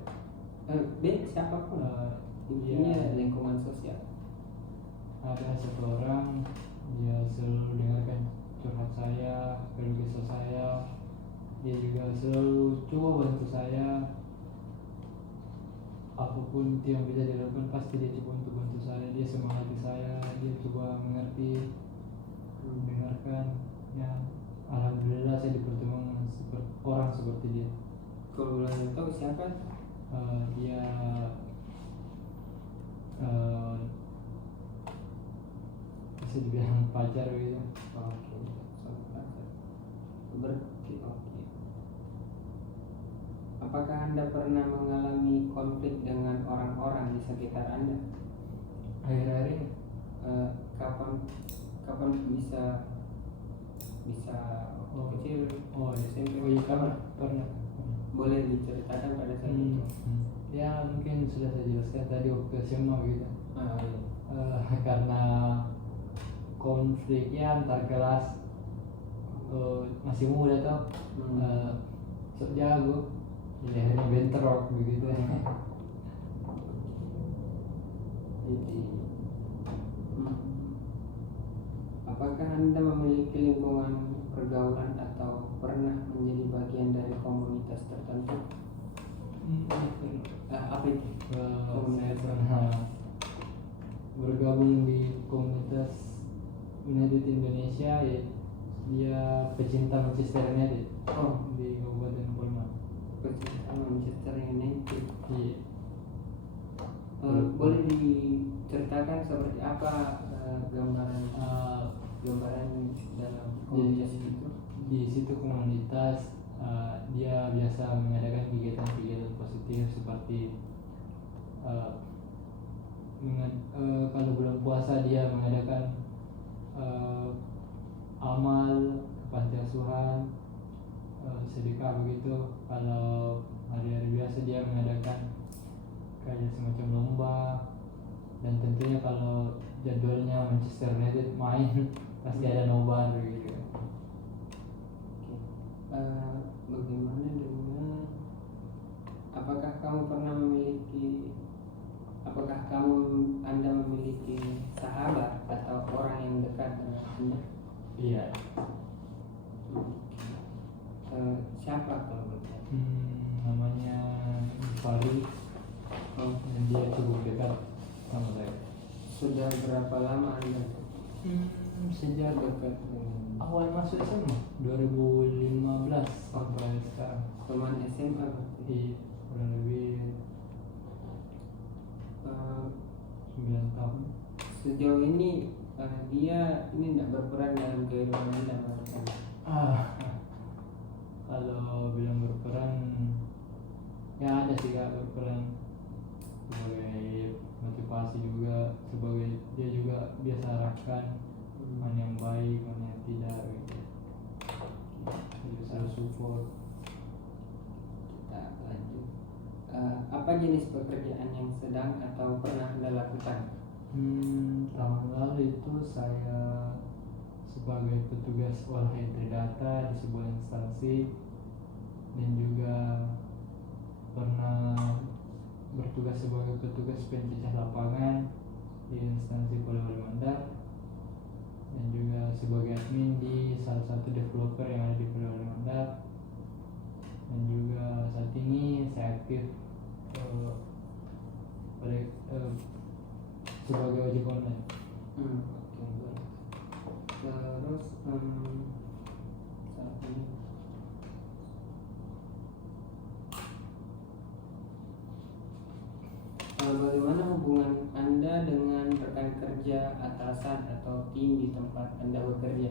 Siapapun, Iya. intinya lingkungan sosial. Ada satu orang, dia selalu dengarkan curhat saya, keluh kesah saya. Dia juga selalu coba bantu saya. Apapun yang bisa dilakukan pasti dia coba untuk bantu saya. Dia semangati saya, dia coba mengerti, mendengarkan. Ya, alhamdulillah saya dipertemukan orang seperti dia. Kalau boleh tahu siapa? Dia bisa dibilang pacar gitu. Oke, sama pacar. Berarti oke. Apakah Anda pernah mengalami konflik dengan orang-orang di sekitar Anda? Akhir-akhir ini Kapan bisa kecil? SMP? iya pernah. Boleh diceritakan pada saat itu? Ya mungkin sudah saya jelaskan tadi waktu SMA gitu. Iya. Karena konfliknya antar kelas, masih muda tuh, sok jago, jadi akhirnya bentrok begitu. Jadi, apakah Anda memiliki lingkungan pergaulan atau pernah menjadi bagian dari komunitas tertentu? Apa itu? Saya pernah bergabung di komunitas United Indonesia, ya dia pecinta Manchester United. Di Kabupaten Kolman. Pecinta Manchester United. Iya. Boleh diceritakan seperti apa gambaran dalam komunitas itu? Di situ komunitas dia biasa mengadakan kegiatan-kegiatan positif seperti kalau bulan puasa dia mengadakan amal ke panti asuhan, sedekah begitu. Kalau hari-hari biasa dia mengadakan kayak semacam lomba, dan tentunya kalau jadwalnya Manchester United main pasti ada nobar gitu. Bagaimana dengan apakah Anda memiliki sahabat atau orang yang dekat dengan Anda? Iya. Siapa kalau boleh? Namanya Fari, dan dia cukup dekat sama saya. Sudah berapa lama Anda Sejak dekat dengan awal masuk SMA 2015 sampai sekarang. teman SMA berarti? Iya, kurang lebih 9 tahun. Sejauh ini dia ini tidak berperan dalam kehidupan Anda, Mas? Kalau bilang berperan, ya ada sih Kak, berperan sebagai motivasi juga, sebagai dia juga biasa arahkan mana yang baik, mana yang tidak gitu. Dia selalu support. Kita lanjut. Apa jenis pekerjaan yang sedang atau pernah Anda lakukan? Tahun lalu itu saya sebagai petugas olah entry data di sebuah instansi, dan juga pernah bertugas sebagai petugas pencecah lapangan di instansi Polewali Mandar, dan juga sebagai admin di salah satu developer yang ada di Polewali Mandar, dan juga saat ini saya aktif sebagai ojek online. Oke, baik. Terus saat ini bagaimana hubungan Anda dengan rekan rekan kerja, atasan atau tim di tempat Anda bekerja?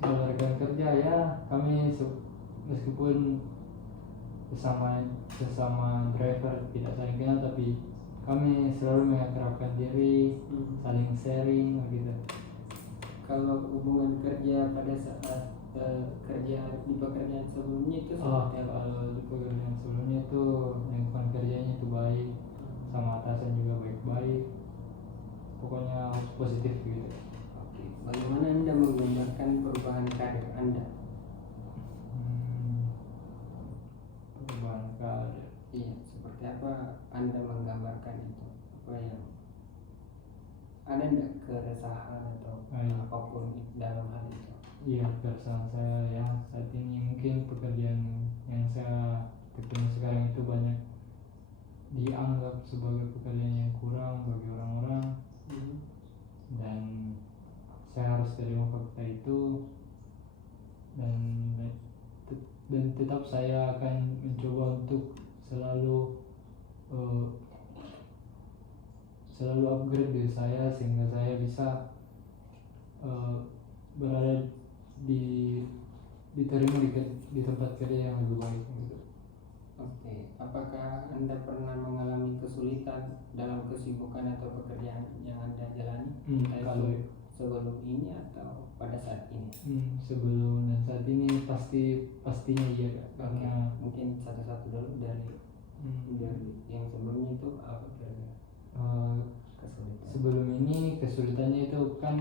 Kalau rekan kerja ya kami meskipun sesama driver tidak saling kenal, tapi kami selalu mengakrabkan diri, saling sharing begitu. Kalau hubungan kerja pada saat kerja di pekerjaan sebelumnya itu seperti apa? Kalau di pekerjaan sebelumnya itu lingkungan kerjanya itu baik, sama atasan juga baik-baik, pokoknya positif gitu. Oke. Bagaimana Anda menggambarkan perubahan karir Anda? Perubahan karir. Iya, seperti apa Anda menggambarkan itu? Apa yang ada enggak keresahan atau apapun dalam hal itu? Iya, keresahan saya ya saat ini mungkin pekerjaan yang saya ketemu sekarang itu banyak dianggap sebagai pekerjaan yang kurang bagi orang-orang, dan saya harus terima fakta itu, dan tetap saya akan mencoba untuk selalu upgrade diri saya sehingga saya bisa berada diterima di tempat kerja yang lebih baik gitu. Oke. Apakah Anda pernah mengalami kesulitan dalam kesibukan atau pekerjaan yang Anda jalani? Kalau sebelum ini atau pada saat ini? Sebelum dan saat ini pastinya iya Kak. Karena mungkin satu-satu dulu dari yang sebelumnya itu apa kira-kira kesulitan? Sebelum ini kesulitannya itu kan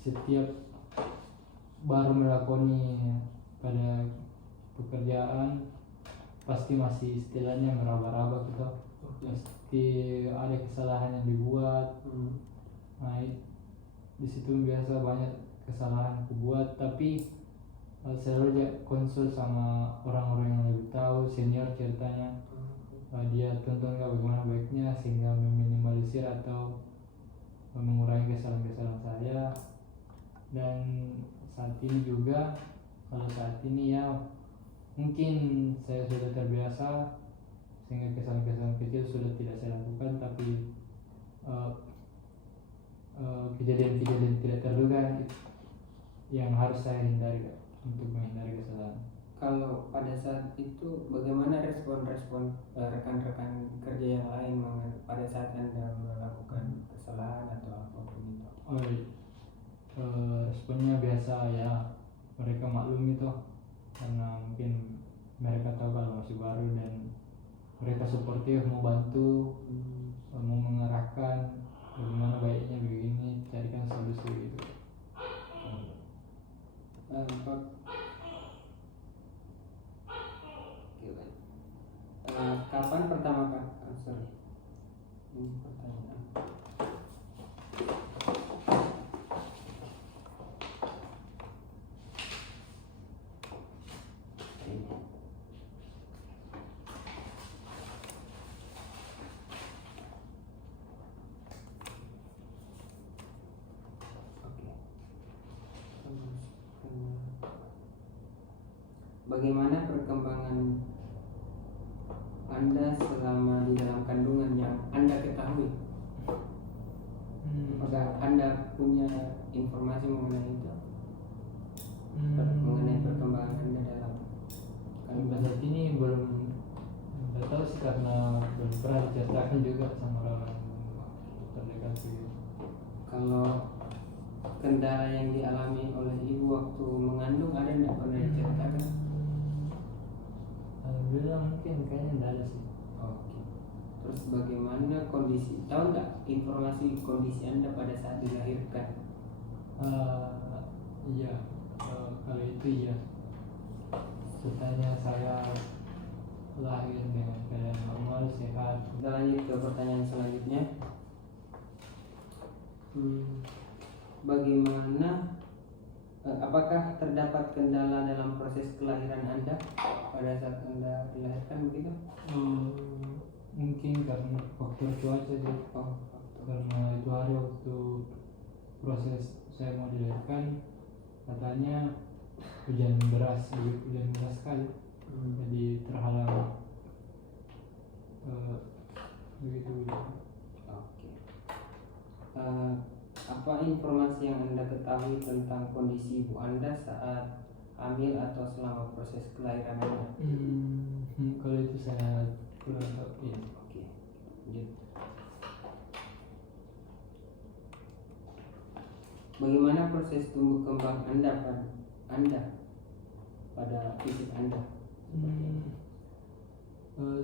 setiap baru melakoni pada pekerjaan pasti masih istilahnya meraba-raba gitu. Pasti ada kesalahan yang dibuat. Nah, di situ biasa banyak kesalahan aku buat, tapi selalu konsul sama orang-orang yang lebih tahu, senior ceritanya. Dia tuntun bagaimana baiknya sehingga meminimalisir atau mengurangi kesalahan-kesalahan saya. Dan saat ini juga, kalau saat ini ya mungkin saya sudah terbiasa sehingga kesalahan-kesalahan kecil sudah tidak saya lakukan, tapi kejadian-kejadian tidak terduga yang harus saya hindari untuk menghindari kesalahan. Kalau pada saat itu bagaimana respon-respon rekan-rekan kerja yang lain pada saat Anda melakukan kesalahan atau apapun itu? Responnya biasa ya, mereka maklum itu karena mungkin mereka tahu kalau masih baru, dan mereka suportif, mau bantu, mau mengarahkan bagaimana baiknya begini, carikan solusi gitu. Kapan pertama kali ini pertanyaan. Bagaimana perkembangan Anda selama di dalam kandungan yang Anda ketahui? Apakah Anda punya informasi mengenai itu? Mengenai perkembangan Anda dalam kandungan? Saat ini belum tahu sih, karena belum pernah diceritakan juga sama orang terdekat sih. Kalau kendala yang dialami oleh ibu waktu mengandung ada tidak pernah diceritakan? Alhamdulillah mungkin kayaknya tidak ada sih. Oke. Terus bagaimana kondisi? Tahu nggak informasi kondisi Anda pada saat dilahirkan? Iya, kalau itu iya. Katanya saya lahir dengan keadaan normal, sehat. Kita lanjut ke pertanyaan selanjutnya. Bagaimana? Apakah terdapat kendala dalam proses kelahiran Anda pada saat Anda dilahirkan begitu? Mungkin karena faktor cuaca sih. Karena itu hari waktu proses saya mau dilahirkan, katanya hujan deras sekali, jadi terhalang begitu. Apa informasi yang Anda ketahui tentang kondisi ibu Anda saat hamil atau selama proses kelahiran Anda? Kalau itu saya kurang tahu. Iya. Oke, lanjut. Bagaimana proses tumbuh kembang Anda pada fisik Anda?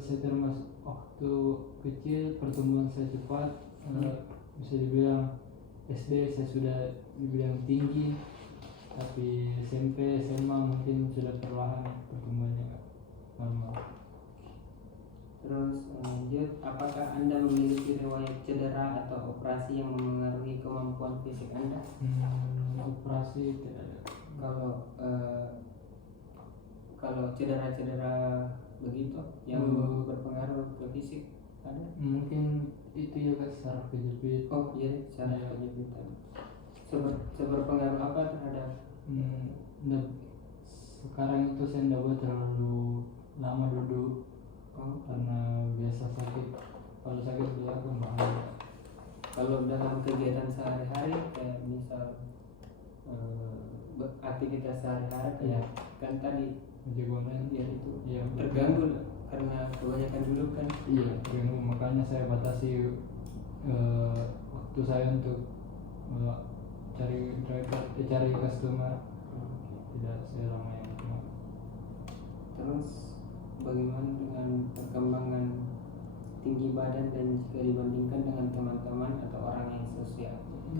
Saya termasuk waktu kecil pertumbuhan saya cepat, bisa dibilang SD saya sudah dibilang tinggi, tapi SMP SMA mungkin sudah perlahan pertumbuhannya normal. Terus lanjut, apakah Anda memiliki riwayat cedera atau operasi yang memengaruhi kemampuan fisik Anda? Operasi tidak ada. Kalau cedera-cedera begitu yang berpengaruh ke fisik ada? Mungkin itu ya Kak, saraf kejepit. Oh iya, saraf kejepitan. Seberpengaruh apa terhadap? Sekarang itu saya tidak boleh terlalu lama duduk. Karena biasa sakit. Kalau sakit belakang bahaya. Kalau dalam kegiatan sehari-hari kayak misal aktivitas sehari-hari kayak kan tadi jagoan ya itu ya, terganggu karena kebanyakan duduk kan. Iya, terganggu, makanya saya batasi waktu saya untuk cari customer. Tidak saya lama yang lama. Terus bagaimana dengan perkembangan tinggi badan dan jika dibandingkan dengan teman-teman atau orang yang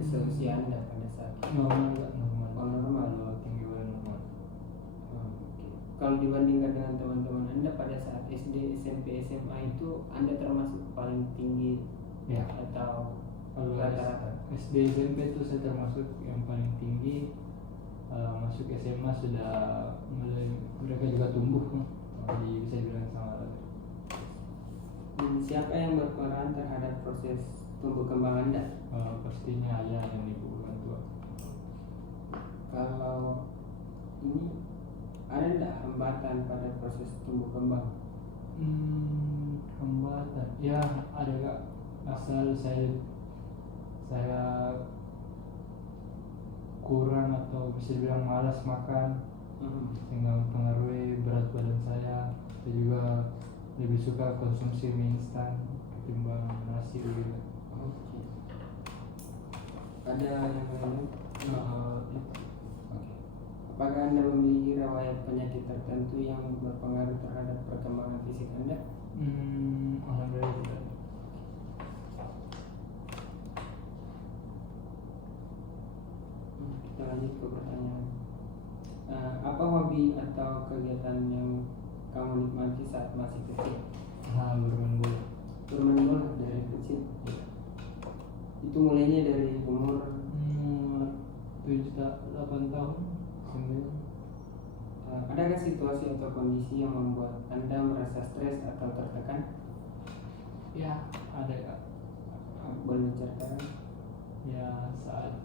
seusia Anda pada saat itu? Normal. Oh, normal. Kalau tinggi badan normal. Oke. Kalau dibandingkan dengan teman-teman Anda pada saat SD, SMP, SMA itu Anda termasuk paling tinggi Ya. atau Kalau rata-rata? SD SMP itu saya termasuk yang paling tinggi. Masuk SMA sudah mulai mereka juga tumbuh, jadi bisa dibilang sama lagi. Siapa yang berperan terhadap proses tumbuh kembang Anda? Pastinya ayah dan ibu orang tua. Kalau ini ada tidak hambatan pada proses tumbuh kembang? Hambatan ya ada Kak, asal saya kurang atau bisa dibilang malas makan, sehingga mempengaruhi berat badan saya. Saya juga lebih suka konsumsi mie instan ketimbang nasi gitu. Oke. Ada yang lain? Oke. Apakah Anda memiliki riwayat penyakit tertentu yang berpengaruh terhadap perkembangan fisik Anda? Alhamdulillah tidak. Kita lanjut ke pertanyaan. Apa hobi atau kegiatan yang kamu nikmati saat masih kecil? Bermain bola. Bermain bola dari kecil. Itu mulainya dari umur 8 tahun. 9. Adakah situasi atau kondisi yang membuat Anda merasa stres atau tertekan? Ya, ada Kak. Boleh diceritakan? Ya, saat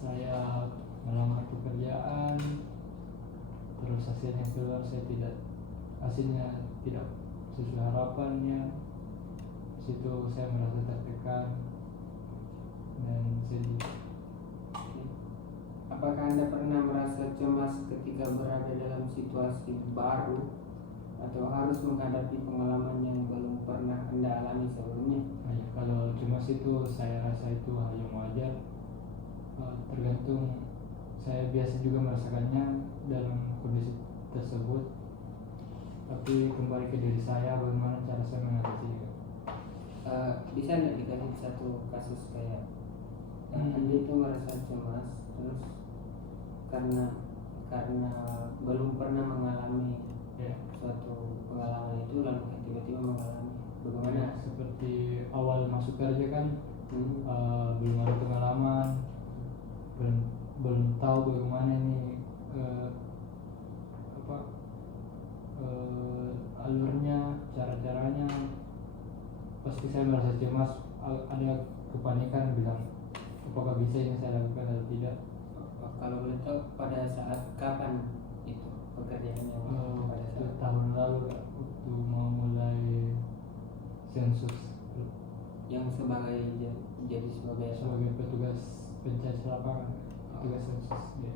saya melamar pekerjaan, terus hasilnya keluar hasilnya tidak sesuai harapannya. Situ saya merasa tertekan dan sedih. Apakah Anda pernah merasa cemas ketika berada dalam situasi baru atau harus menghadapi pengalaman yang belum pernah Anda alami sebelumnya? Kalau cemas itu saya rasa itu hal yang wajar. Tergantung, saya biasa juga merasakannya dalam kondisi tersebut. Tapi kembali ke diri saya, bagaimana cara saya mengatasinya. Bisa nggak dikasih satu kasus kayak Anda itu merasa cemas terus karena belum pernah mengalami suatu pengalaman itu lalu tiba-tiba mengalami, bagaimana? Seperti awal masuk kerja kan, belum ada pengalaman, belum tahu bagaimana ini alurnya, cara-caranya. Pasti saya merasa cemas, ada kepanikan, bilang apakah bisa ini saya lakukan atau tidak. Kalau boleh tahu pada saat kapan itu pekerjaannya? Pada saat tahun lalu Kak, waktu mau mulai sensus yang sebagai jadi sebagai petugas pencari lapangan, tugas khusus ya.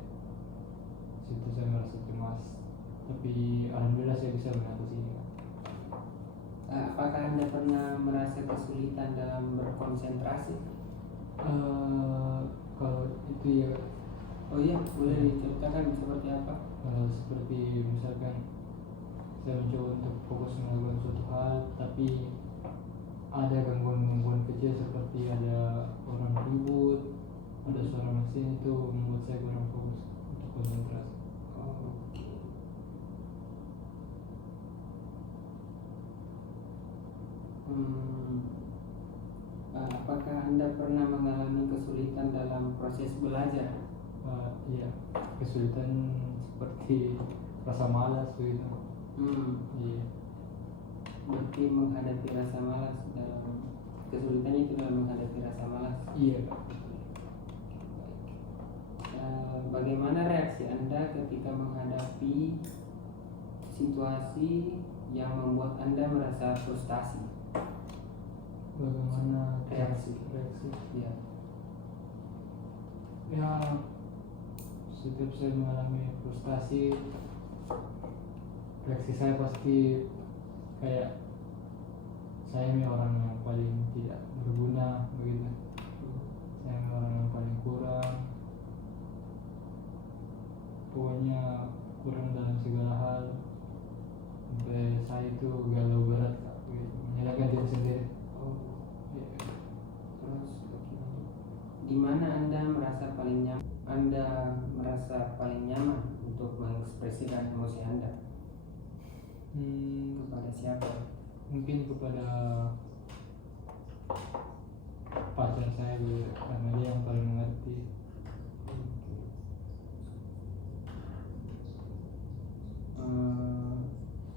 Situ saya merasa cemas, tapi alhamdulillah saya bisa mengatasinya. Apakah Anda pernah merasa kesulitan dalam berkonsentrasi? Kalau itu ya, Oh iya, boleh diceritakan seperti apa? seperti misalkan saya mencoba untuk fokus melakukan suatu hal, tapi ada gangguan-gangguan kecil seperti ada orang ribut, ada suara mesin, itu membuat saya kurang fokus untuk konsentrasi. Oh, oke. Apakah Anda pernah mengalami kesulitan dalam proses belajar? Iya, kesulitan seperti rasa malas begitu. Iya. Berarti menghadapi rasa malas dalam kesulitannya itu dalam menghadapi rasa malas. Iya. Bagaimana reaksi Anda ketika menghadapi situasi yang membuat Anda merasa frustasi? Bagaimana Reaksi. Ya. Ya, setiap saya mengalami frustasi, reaksi saya pasti kayak saya ini orang yang paling tidak berguna begitu. Saya ini orang yang paling kurang, pokoknya kurang dalam segala hal. Sampai saya itu galau berat Kak, begitu. Menyalahkan diri sendiri. Ya. Terus di mana Anda merasa paling nyaman? Anda merasa paling nyaman untuk mengekspresikan emosi Anda? Kepada siapa? Mungkin kepada pacar saya gitu, karena dia yang paling mengerti.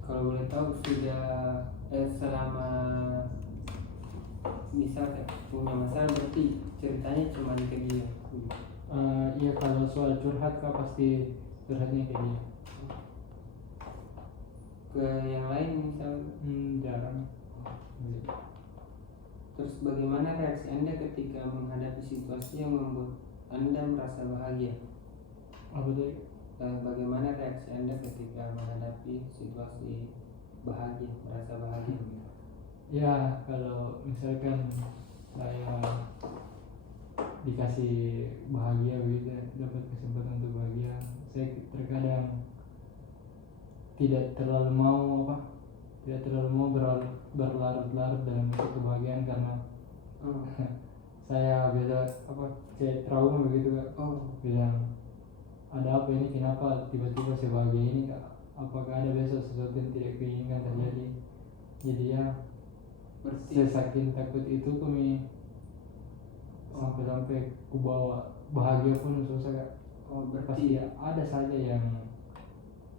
Kalau boleh tahu sudah selama misalkan punya masalah berarti ceritanya cuma ke dia. Iya, kalau soal curhat Kak pasti curhatnya kayak dia. Ke yang lain misal? Jarang. Terus bagaimana reaksi Anda ketika menghadapi situasi yang membuat Anda merasa bahagia? Apa tuh? Bagaimana reaksi Anda ketika menghadapi situasi bahagia, merasa bahagia? Ya, kalau misalkan saya dikasih bahagia begitu, dapat kesempatan untuk bahagia, saya terkadang tidak terlalu mau berlarut-larut dalam itu kebahagiaan karena saya saya trauma begitu Kak. Bilang ada apa ini, kenapa tiba-tiba saya bahagia ini Kak? Apakah ada besok sesuatu yang tidak keinginkan terjadi? Jadi ya, saya saking takut itu kami sampai ku bawa bahagia pun susah Kak. Pasti ada saja yang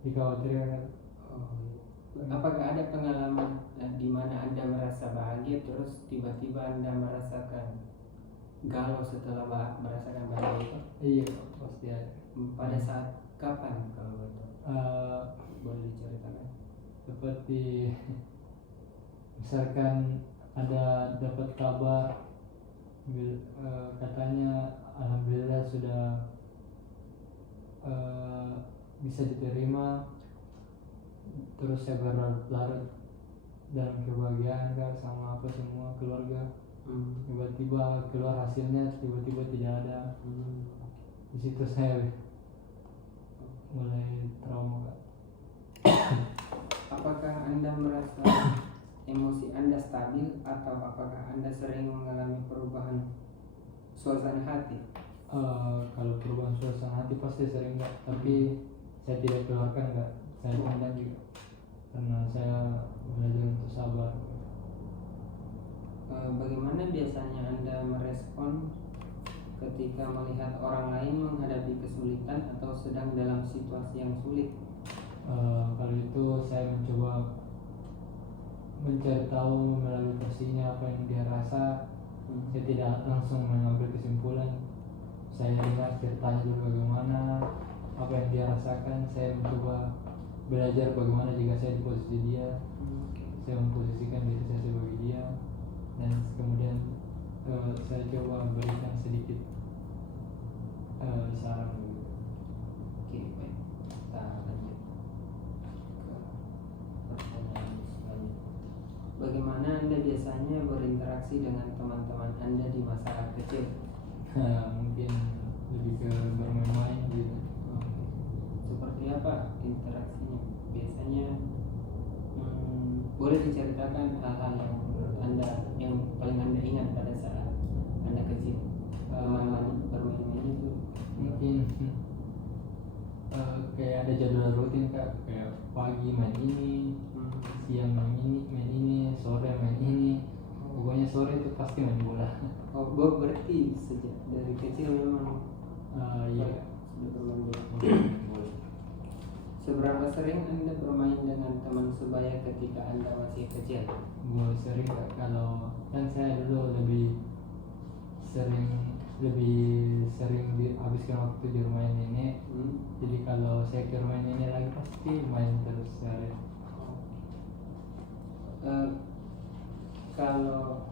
dikhawatirkan. Apakah ada pengalaman di mana Anda merasa bahagia terus tiba-tiba Anda merasakan galau setelah merasakan bahagia itu? Iya, pasti ada. Pada saat kapan kalau itu? Boleh diceritakan? Seperti misalkan ada dapat kabar katanya alhamdulillah sudah bisa diterima, terus saya berlarut dalam kebahagiaan Kak, sama apa semua keluarga. Tiba-tiba keluar hasilnya, tiba-tiba tidak ada. Di situ saya mulai trauma Kak. Apakah Anda merasa emosi Anda stabil atau apakah Anda sering mengalami perubahan suasana hati? Kalau perubahan suasana hati pasti sering Kak, tapi saya tidak keluarkan Kak, saya pendam juga karena saya belajar untuk sabar. Bagaimana biasanya Anda merespon ketika melihat orang lain menghadapi kesulitan atau sedang dalam situasi yang sulit? Kalau itu saya mencoba mencari tahu melalui versinya apa yang dia rasa. Saya tidak langsung mengambil kesimpulan, saya dengar ceritanya dulu bagaimana, apa yang dia rasakan. Saya mencoba belajar bagaimana jika saya di posisi dia. Saya memposisikan diri saya sebagai dia, dan kemudian saya coba berikan sedikit sarang gitu. Oke, baik. Kita lanjut ke pertanyaan selanjutnya. Bagaimana Anda biasanya berinteraksi dengan teman-teman Anda di masa kecil? Mungkin lebih ke bermain-main gitu. Oke. Seperti apa interaksinya? Biasanya boleh diceritakan hal-hal yang menurut Anda yang paling Anda ingat pada saat Anda kecil? Bermain-main itu Mungkin kayak ada jadwal rutin Kak, kayak pagi main ini, siang main ini, sore main ini. Pokoknya sore itu pasti main bola. Oh, berarti sejak dari kecil memang Iya. sudah bermain bola. Bola. Seberapa sering Anda bermain dengan teman sebaya ketika Anda masih kecil? Gue sering Kak, kalau kan saya dulu lebih sering dihabiskan waktu di rumah nenek. Jadi kalau saya ke rumah nenek lagi pasti main terus sehari. Kalau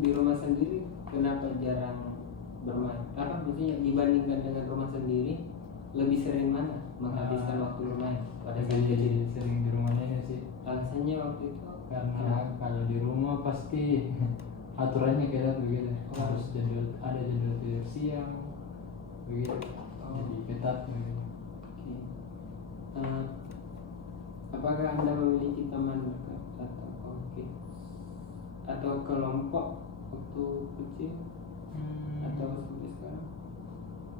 di rumah sendiri kenapa jarang bermain? Apa maksudnya dibandingkan dengan rumah sendiri lebih sering mana menghabiskan waktu bermain pada saat kecil? Jadi sering di rumah nenek sih, Alasannya waktu itu karena kalau di rumah pasti aturannya kayak begitu, harus ada jadwal tidur siang begitu, jadi ketat begitu. Oke. Apakah Anda memiliki teman dekat atau kelompok waktu kecil atau sampai sekarang?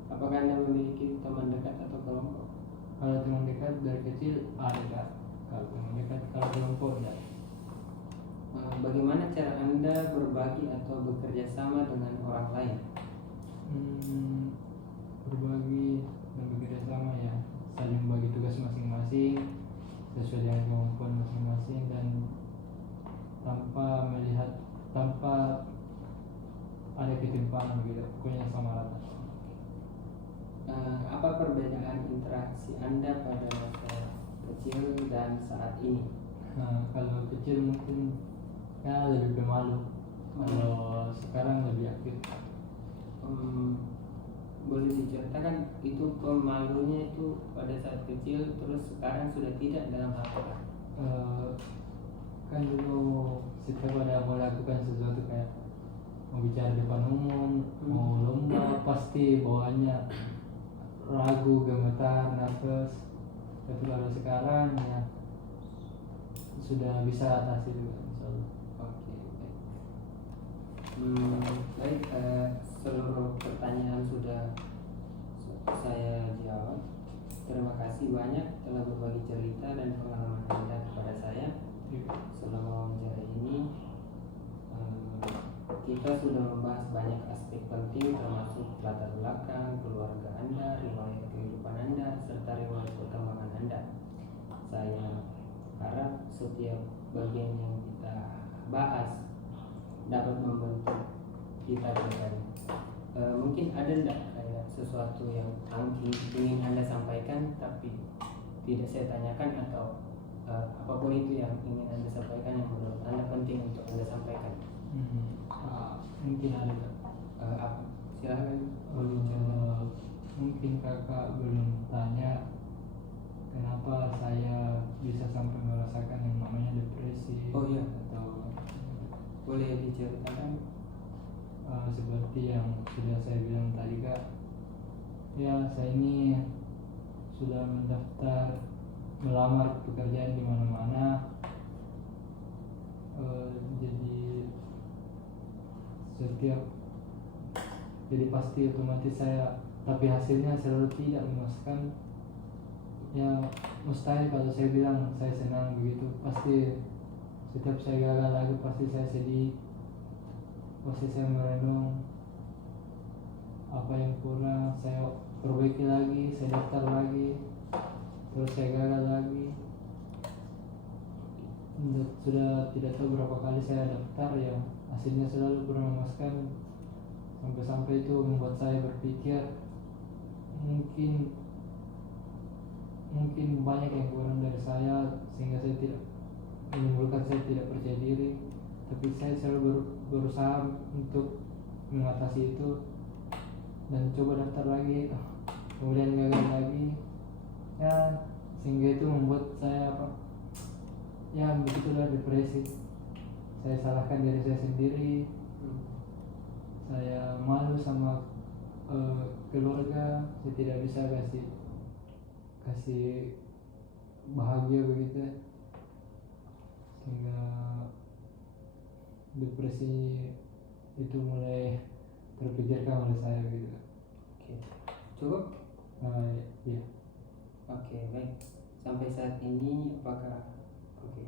Apakah Anda memiliki teman dekat atau kelompok? Kalau teman dekat dari kecil ada, kalau teman dekat, kalau kelompok enggak. Bagaimana cara Anda berbagi atau bekerja sama dengan orang lain? Berbagi dan bekerja sama ya, saling bagi tugas masing-masing sesuai dengan kemampuan masing-masing dan tanpa ada ketimpangan gitu, pokoknya sama rata. Apa perbedaan interaksi Anda pada masa kecil dan saat ini? Kalau kecil mungkin ya lebih pemalu, kalau sekarang lebih aktif. Boleh diceritakan itu pemalunya itu pada saat kecil terus sekarang sudah tidak dalam hal apa? Kan dulu setiap ada mau lakukan sesuatu kayak mau bicara depan umum, mau lomba, pasti bawaannya ragu, gemetar, nervous. Tapi kalau sekarang ya sudah bisa atasi juga, insyaallah. Oke, baik. Seluruh pertanyaan sudah saya jawab. Terima kasih banyak telah berbagi cerita dan pengalaman Anda kepada saya selama wawancara ini. Kita sudah membahas banyak aspek penting termasuk latar belakang keluarga Anda, riwayat kehidupan Anda, serta riwayat perkembangan Anda. Saya harap setiap bagian yang kita bahas dapat membantu kita pribadi. Mungkin ada enggak kayak sesuatu yang ingin Anda sampaikan tapi tidak saya tanyakan, atau apapun itu yang ingin Anda sampaikan yang menurut Anda penting untuk Anda sampaikan? Mungkin ada Apa? Silahkan. Mungkin kakak belum tanya kenapa saya bisa sampai merasakan yang namanya depresi. Oh iya. Atau Boleh diceritakan? seperti yang sudah saya bilang tadi Kak, ya saya ini sudah mendaftar melamar pekerjaan di mana-mana, jadi pasti otomatis saya, tapi hasilnya selalu tidak memuaskan. Ya mustahil kalau saya bilang saya senang begitu, pasti setiap saya gagal lagi pasti saya sedih, pasti saya merenung apa yang kurang, saya perbaiki lagi, saya daftar lagi, terus saya gagal lagi. Sudah tidak tahu berapa kali saya daftar, ya hasilnya selalu kurang memuaskan, sampai-sampai itu membuat saya berpikir mungkin banyak yang kurang dari saya, sehingga saya tidak menimbulkan saya tidak percaya diri. Tapi saya selalu berusaha untuk mengatasi itu, dan coba daftar lagi, kemudian gagal lagi, ya sehingga itu membuat saya ya begitulah, depresi. Saya salahkan diri saya sendiri, saya malu sama keluarga, saya tidak bisa kasih bahagia begitu ya. Sehingga depresi itu mulai terpikirkan oleh saya gitu. Oke, cukup. Iya. Oke, baik. Sampai saat ini apakah oke?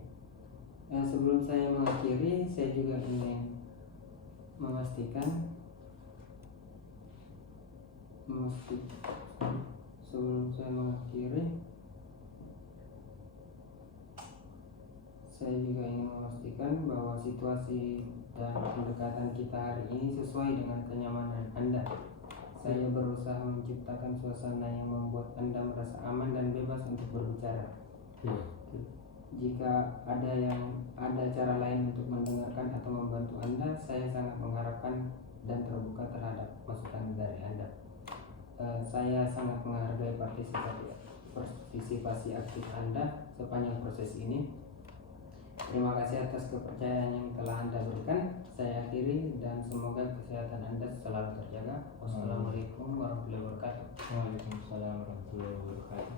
Sebelum saya mengakhiri, saya juga ingin memastikan sebelum saya mengakhiri, saya juga ingin memastikan bahwa situasi dan pendekatan kita hari ini sesuai dengan kenyamanan Anda. Saya berusaha menciptakan suasana yang membuat Anda merasa aman dan bebas untuk berbicara. Jika ada cara lain untuk mendengarkan atau membantu Anda, saya sangat mengharapkan dan terbuka terhadap masukan dari Anda. Saya sangat menghargai partisipasi aktif Anda sepanjang proses ini. Terima kasih atas kepercayaan yang telah Anda berikan. Saya akhiri dan semoga kesehatan Anda selalu terjaga. Wassalamualaikum warahmatullahi wabarakatuh. Waalaikumsalam warahmatullahi wabarakatuh.